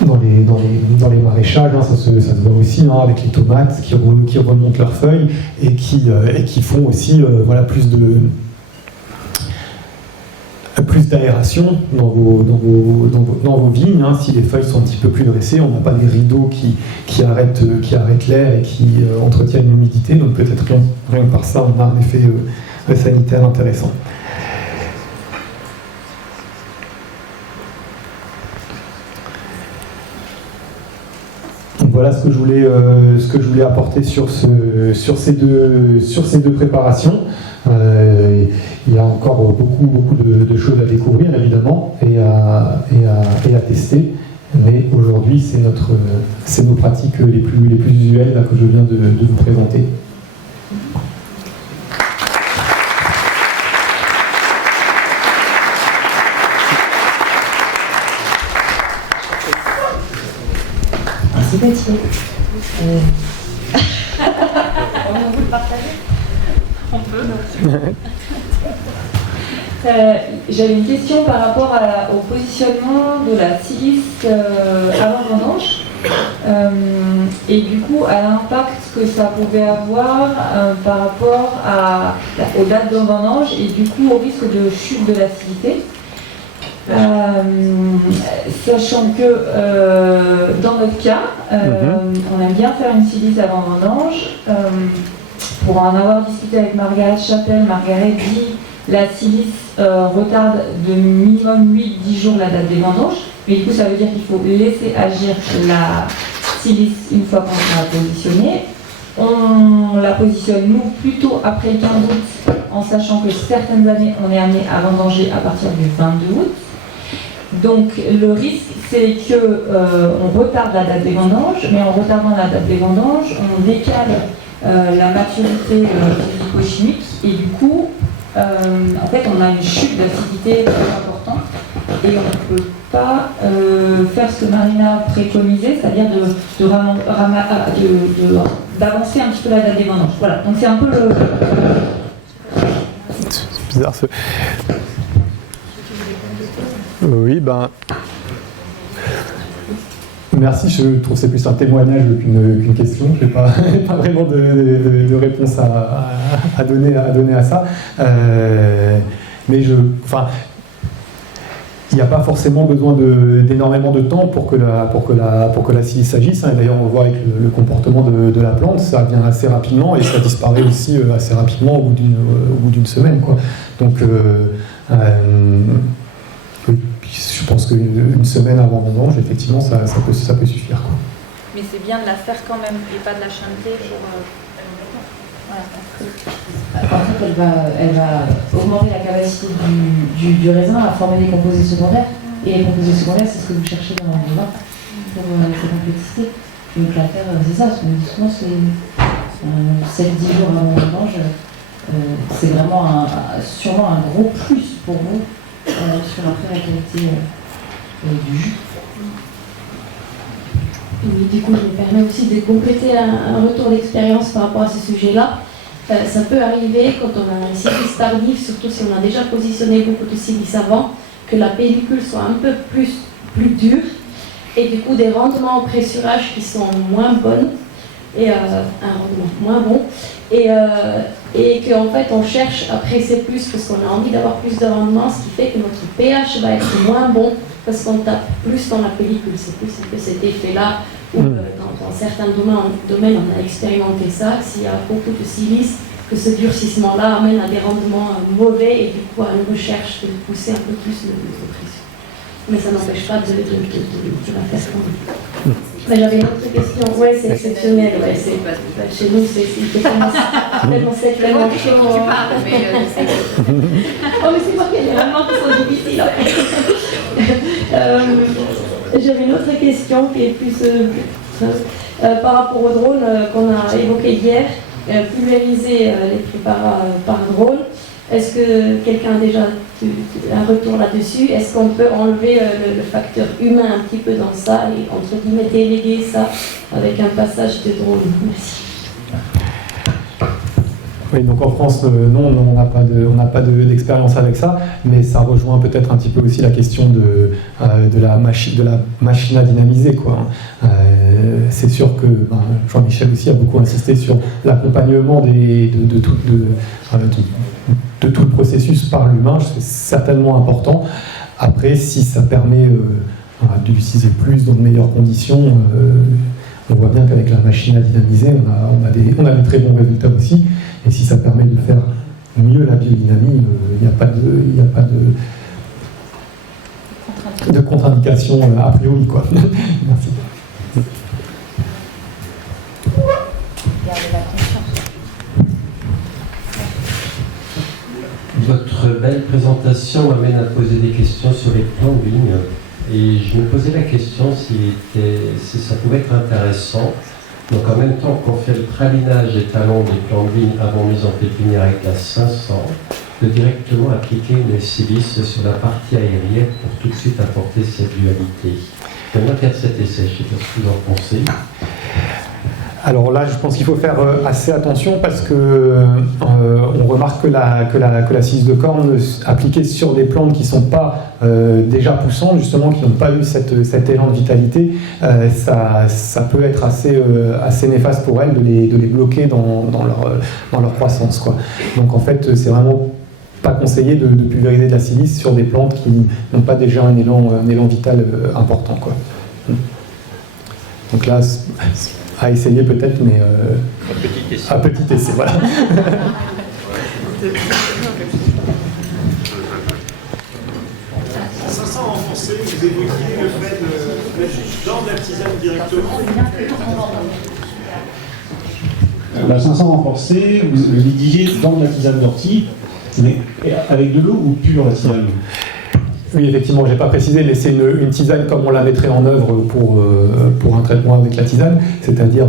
Dans les maraîchages, hein, ça se voit aussi, hein, avec les tomates qui remontent leurs feuilles et qui font aussi plus d'aération dans vos vignes, hein. Si les feuilles sont un petit peu plus dressées, on n'a pas des rideaux qui arrêtent l'air et qui entretiennent l'humidité, donc peut-être rien que par ça on a un effet sanitaire intéressant. Donc voilà ce que je voulais apporter sur ces deux préparations. Il y a encore beaucoup de choses à découvrir évidemment et à tester, mais aujourd'hui c'est nos pratiques les plus usuelles là, que je viens de vous présenter. Merci Mathieu. On vous le partager ? On peut. J'avais une question par rapport au positionnement de la silice avant vendange et du coup à l'impact que ça pouvait avoir par rapport aux dates de vendange et du coup au risque de chute de l'acidité. Sachant que dans notre cas, on aime bien faire une silice avant vendange. pour en avoir discuté avec Margaret Chapelle, Margaret dit la silice retarde de minimum 8-10 jours la date des vendanges, mais du coup ça veut dire qu'il faut laisser agir la silice une fois qu'on l'a positionnée. On la positionne nous plutôt après le 15 août, en sachant que certaines années on est amené à vendanger à partir du 22 août. Donc le risque c'est que on retarde la date des vendanges, mais en retardant la date des vendanges, on décale la maturité physico-chimique et du coup en fait on a une chute d'acidité très importante et on ne peut pas faire ce que Marina préconisait, c'est-à-dire d'avancer un petit peu la date des vendanges. Voilà, donc c'est un peu le... C'est bizarre ce... Oui, ben... Merci, je trouve que c'est plus un témoignage qu'une question. Je n'ai pas vraiment de réponse à donner à ça. Mais il n'y a pas forcément besoin d'énormément de temps pour que la silice agisse. D'ailleurs, on voit avec le comportement de la plante, ça vient assez rapidement et ça disparaît aussi assez rapidement au bout d'une semaine, quoi. Donc, oui, je pense qu'une semaine avant vendange, effectivement, ça peut suffire, quoi. Mais c'est bien de la faire quand même et pas de la chanter pour... En fait, elle va augmenter la capacité du raisin à former des composés secondaires. Et les composés secondaires, c'est ce que vous cherchez dans le vin pour sa complexité. Donc la terre, c'est ça. Souvent, c'est 7-10 jours avant la vendange. C'est vraiment sûrement un gros plus pour vous sur après la qualité du jus. Oui, du coup, je me permets aussi de compléter un retour d'expérience par rapport à ce sujet-là. Ça peut arriver quand on a une silice tardive, surtout si on a déjà positionné beaucoup de silice avant, que la pellicule soit un peu plus dure et du coup des rendements au pressurage qui sont moins bonnes et un rendement moins bon et qu'en fait on cherche à presser plus parce qu'on a envie d'avoir plus de rendement, ce qui fait que notre pH va être moins bon parce qu'on tape plus dans la pellicule. C'est plus un peu cet effet-là où dans certains domaines on a expérimenté ça, s'il y a beaucoup de silice, que ce durcissement-là amène à des rendements mauvais et du coup à une recherche de pousser un peu plus de pression. Mais ça n'empêche pas de la faire quand même. Mais j'avais une autre question. Oui, c'est exceptionnel. Ouais, chez nous, c'est tellement sec, tellement chaud. Tu parles, mais oh, mais c'est pas généralement qui sont difficiles. J'avais une autre question qui est plus par rapport au drone qu'on a évoqué hier, pulvériser les préparats par drone. Est-ce que quelqu'un a déjà un retour là-dessus? Est-ce qu'on peut enlever le facteur humain un petit peu dans ça et entre guillemets déléguer ça avec un passage de drone? Merci. Oui, donc en France, non, on n'a pas d'expérience avec ça, mais ça rejoint peut-être un petit peu aussi la question de la machine à dynamiser, quoi. C'est sûr que Jean-Michel aussi a beaucoup insisté sur l'accompagnement de tout le processus par l'humain, c'est certainement important. Après, si ça permet d'utiliser plus dans de meilleures conditions, on voit bien qu'avec la machine à dynamiser, on a des très bons résultats aussi. Et si ça permet de faire mieux la biodynamie, il n'y a pas de contre-indication a priori, quoi. Merci. Votre belle présentation m'amène à poser des questions sur les plans de vigne. Et je me posais la question si ça pouvait être intéressant. Donc en même temps qu'on fait le pralinage des talons des plants de vigne avant mise en pépinière avec la 500, de directement appliquer une silice sur la partie aérienne pour tout de suite apporter cette dualité. J'aimerais faire cet essai, je ne sais pas ce que vous en pensez. Alors là, je pense qu'il faut faire assez attention parce que on remarque que la silice de corne appliquée sur des plantes qui ne sont pas déjà poussantes, justement, qui n'ont pas eu cet élan de vitalité, ça peut être assez néfaste pour elles de les bloquer dans leur croissance, quoi. Donc en fait, c'est vraiment pas conseillé de pulvériser de la silice sur des plantes qui n'ont pas déjà un élan vital important, quoi. Donc là, à essayer peut-être, mais Petit essai. Un petit essai, voilà. Renforcé, vous évoquiez le fait de mettre dans la tisane directement. La 500 renforcée, vous le disiez dans de la tisane d'ortie, mais avec de l'eau ou pure la tisane? Oui, effectivement, je n'ai pas précisé, mais c'est une tisane comme on la mettrait en œuvre pour un traitement avec la tisane, c'est-à-dire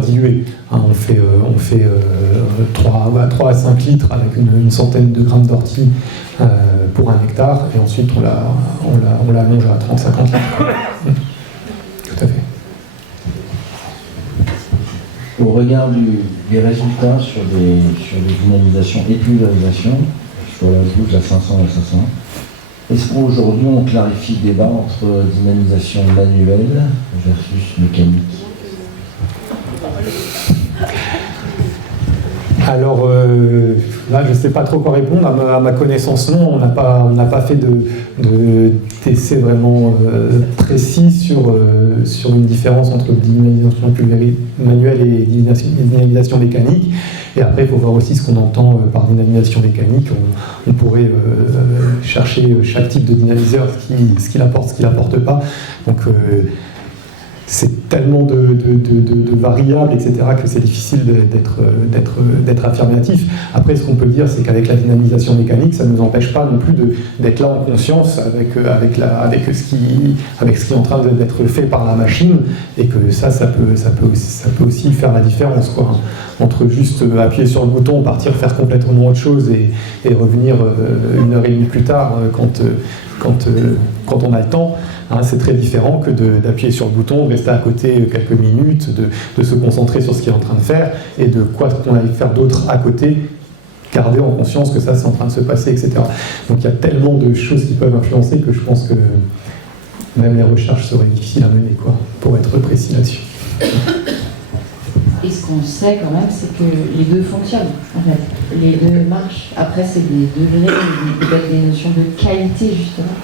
diluée. Hein, on fait 3 à 5 litres avec une centaine de grammes d'ortie pour 1 hectare, et ensuite on l'allonge à 30-50 litres. Tout à fait. Au regard des résultats sur les dynamisations et pulvérisation, sur la bouche à 500 et 500, est-ce qu'aujourd'hui on clarifie le débat entre dynamisation manuelle versus mécanique? Alors là, je ne sais pas trop quoi répondre. À ma connaissance, non. On n'a pas fait d'essai vraiment précis sur une différence entre dynamisation manuelle et dynamisation mécanique. Et après, il faut voir aussi ce qu'on entend par dynamisation mécanique. On pourrait chercher chaque type de dynamiseur, ce qu'il apporte, ce qu'il n'apporte pas. Donc, c'est tellement de variables, etc., que c'est difficile d'être affirmatif. Après, ce qu'on peut dire, c'est qu'avec la dynamisation mécanique, ça ne nous empêche pas non plus d'être là en conscience avec ce qui est en train d'être fait par la machine, et que ça peut aussi faire la différence, quoi, hein, entre juste appuyer sur le bouton, partir faire complètement autre chose et revenir 1h30 plus tard quand on a le temps. Hein, c'est très différent que d'appuyer sur le bouton, de rester à côté quelques minutes, de se concentrer sur ce qu'il est en train de faire, et de quoi qu'on aille faire d'autre à côté, garder en conscience que ça c'est en train de se passer, etc. Donc il y a tellement de choses qui peuvent influencer que je pense que même les recherches seraient difficiles à mener, quoi, pour être précis là-dessus. Et ce qu'on sait quand même, c'est que les deux fonctionnent, en fait. Les deux marchent. Après, c'est des degrés, des notions de qualité, justement.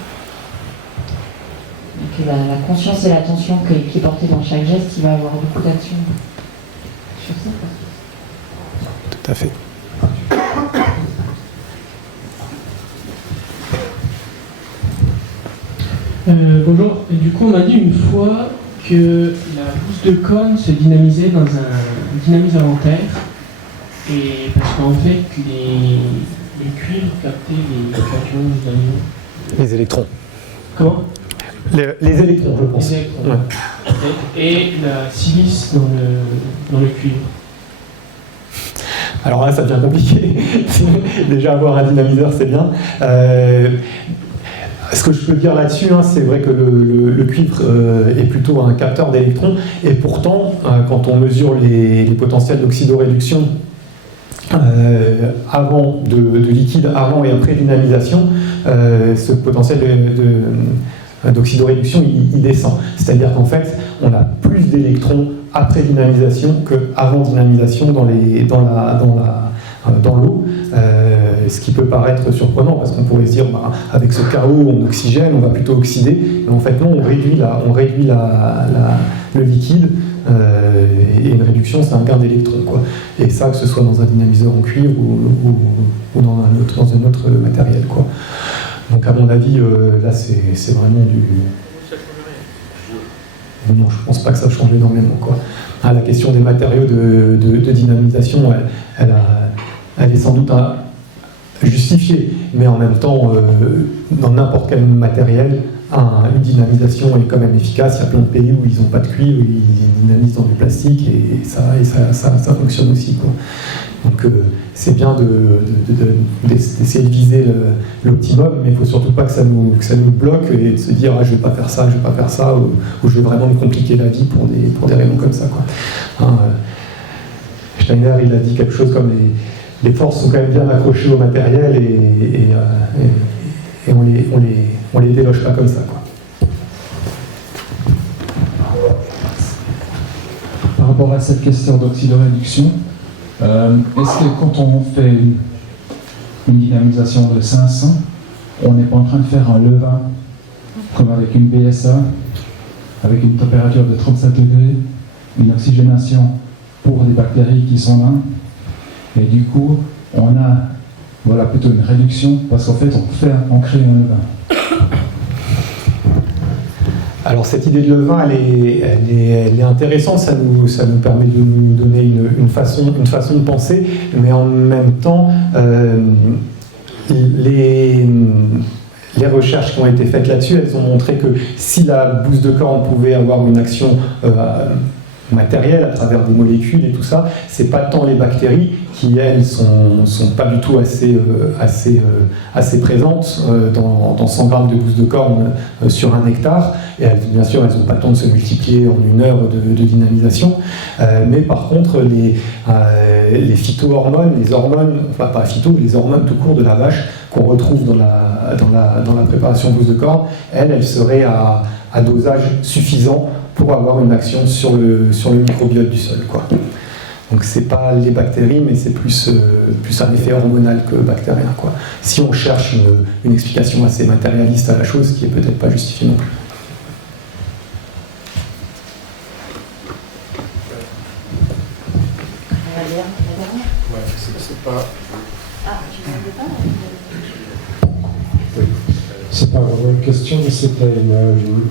Donc la conscience et l'attention qui est portée dans chaque geste, il va avoir beaucoup d'action sur ça. Tout à fait. Bonjour. Et du coup, on m'a dit une fois que la housse de cône se dynamisait dans un dynamiseur en terre, et parce qu'en fait, les cuivres captaient les cations d'animaux. Les électrons. Comment? Les électrons, je pense. Les électrons. Ouais. Et la silice dans le cuivre. Alors là, ça devient compliqué. Déjà, avoir un dynamiseur, c'est bien. Ce que je peux dire là-dessus, hein, c'est vrai que le cuivre est plutôt un capteur d'électrons, et pourtant, quand on mesure les potentiels d'oxydoréduction avant de liquide, avant et après dynamisation, ce potentiel d'oxydoréduction, il descend. C'est-à-dire qu'en fait, on a plus d'électrons après dynamisation qu'avant dynamisation dans l'eau, ce qui peut paraître surprenant, parce qu'on pourrait se dire, avec ce chaos, on oxygène, on va plutôt oxyder, mais en fait non, on réduit le liquide, et une réduction, c'est un gain d'électrons, quoi. Et ça, que ce soit dans un dynamiseur en cuivre ou dans un autre matériel, quoi. Donc à mon avis, là c'est vraiment du... Non, je pense pas que ça change énormément, quoi. Ah, la question des matériaux de dynamisation, elle est sans doute justifiée, mais en même temps, dans n'importe quel matériel, une dynamisation est quand même efficace. Il y a plein de pays où ils n'ont pas de cuivre, ils dynamisent dans du plastique, et ça fonctionne aussi, quoi. Donc c'est bien d'essayer de viser l'optimum, mais il ne faut surtout pas que ça nous bloque et de se dire je ne vais pas faire ça, ou je vais vraiment me compliquer la vie pour des raisons comme ça, quoi. Hein, Steiner, il a dit quelque chose comme les forces sont quand même bien accrochées au matériel, et on les déloge pas comme ça, quoi. Par rapport à cette question d'oxydoréduction, est-ce que quand on fait une dynamisation de 500, on n'est pas en train de faire un levain comme avec une BSA, avec une température de 37 degrés, une oxygénation pour des bactéries qui sont là. Et du coup, on a plutôt une réduction parce qu'en fait, on crée un levain. Alors cette idée de levain, elle est intéressante, ça nous permet de nous donner une façon de penser, mais en même temps, les recherches qui ont été faites là-dessus, elles ont montré que si la bouse de corne pouvait avoir une action matérielle à travers des molécules et tout ça, c'est pas tant les bactéries qui, elles, sont pas du tout assez présentes dans 100 grammes de bouse de corne sur un hectare. Et bien sûr, elles n'ont pas le temps de se multiplier en une heure de dynamisation. Mais par contre, les phytohormones, les hormones, enfin pas phyto, les hormones tout court de la vache qu'on retrouve dans la préparation bouse de corne, elles seraient à dosage suffisant pour avoir une action sur le microbiote du sol, quoi. Donc c'est pas les bactéries, mais c'est plus un effet hormonal que bactérien, quoi. Si on cherche une explication assez matérialiste à la chose, qui est peut-être pas justifiée non plus. C'est pas vraiment une question, mais c'était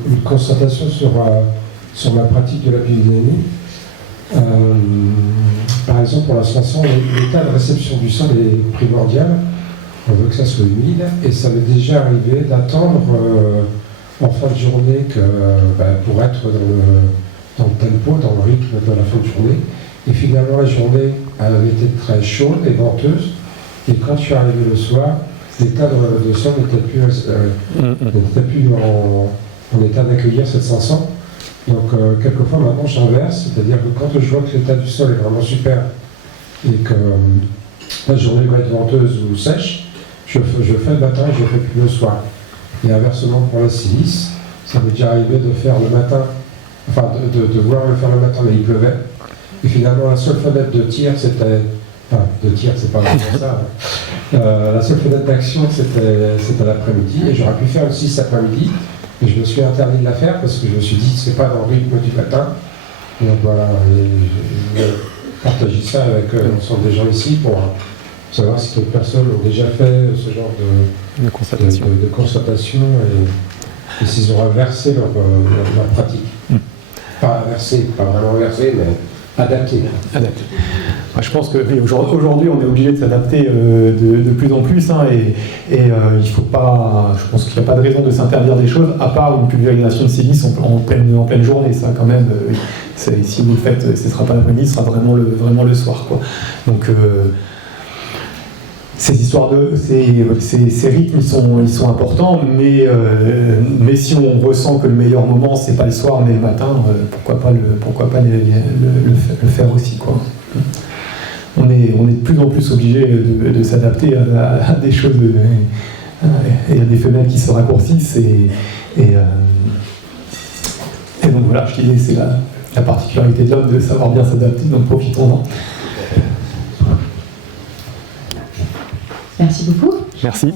une constatation sur la pratique de la biodynamie. Par exemple, pour la Sanson, l'état de réception du sol est primordial. On veut que ça soit humide, et ça m'est déjà arrivé d'attendre en fin de journée pour être dans le tempo, dans le rythme de la fin de journée. Et finalement, la journée avait été très chaude et venteuse. Et quand je suis arrivé le soir, l'état de sol n'était plus en état d'accueillir cette 500. Donc, quelquefois, maintenant, j'inverse. C'est-à-dire que quand je vois que l'état du sol est vraiment super et que la journée va être venteuse ou sèche, je fais le matin et je ne fais plus le soir. Et inversement, pour la silice, ça m'est déjà arrivé de faire le matin, enfin, de vouloir le faire le matin, mais il pleuvait. Et finalement, la seule fenêtre de tir, c'était... Enfin, de tir, c'est pas vraiment ça. La seule fenêtre d'action, c'était l'après-midi. Et j'aurais pu faire le 6 après-midi. Et je me suis interdit de la faire parce que je me suis dit, c'est pas dans le rythme du matin. Et donc voilà, je partage ça avec l'ensemble des gens ici pour savoir si d'autres personnes ont déjà fait ce genre de constatation et s'ils ont inversé leur pratique. Pas inversé, pas vraiment inversé, mais adapté. Je pense qu'aujourd'hui, on est obligé de s'adapter de plus en plus, hein, et il faut pas. Je pense qu'il n'y a pas de raison de s'interdire des choses, à part une pulvérisation de silice en pleine journée. Ça, quand même, si vous le faites, ce ne sera pas l'après-midi, ce sera vraiment le soir, quoi. Donc, ces histoires ces rythmes, ils sont importants, mais si on ressent que le meilleur moment, c'est pas le soir, mais le matin, pourquoi pas le faire aussi, quoi. On est de plus en plus obligé de s'adapter à des choses, et à des fenêtres qui se raccourcissent, et donc voilà, je disais, c'est la particularité de l'homme de savoir bien s'adapter, donc profitons-en. Merci beaucoup. Merci.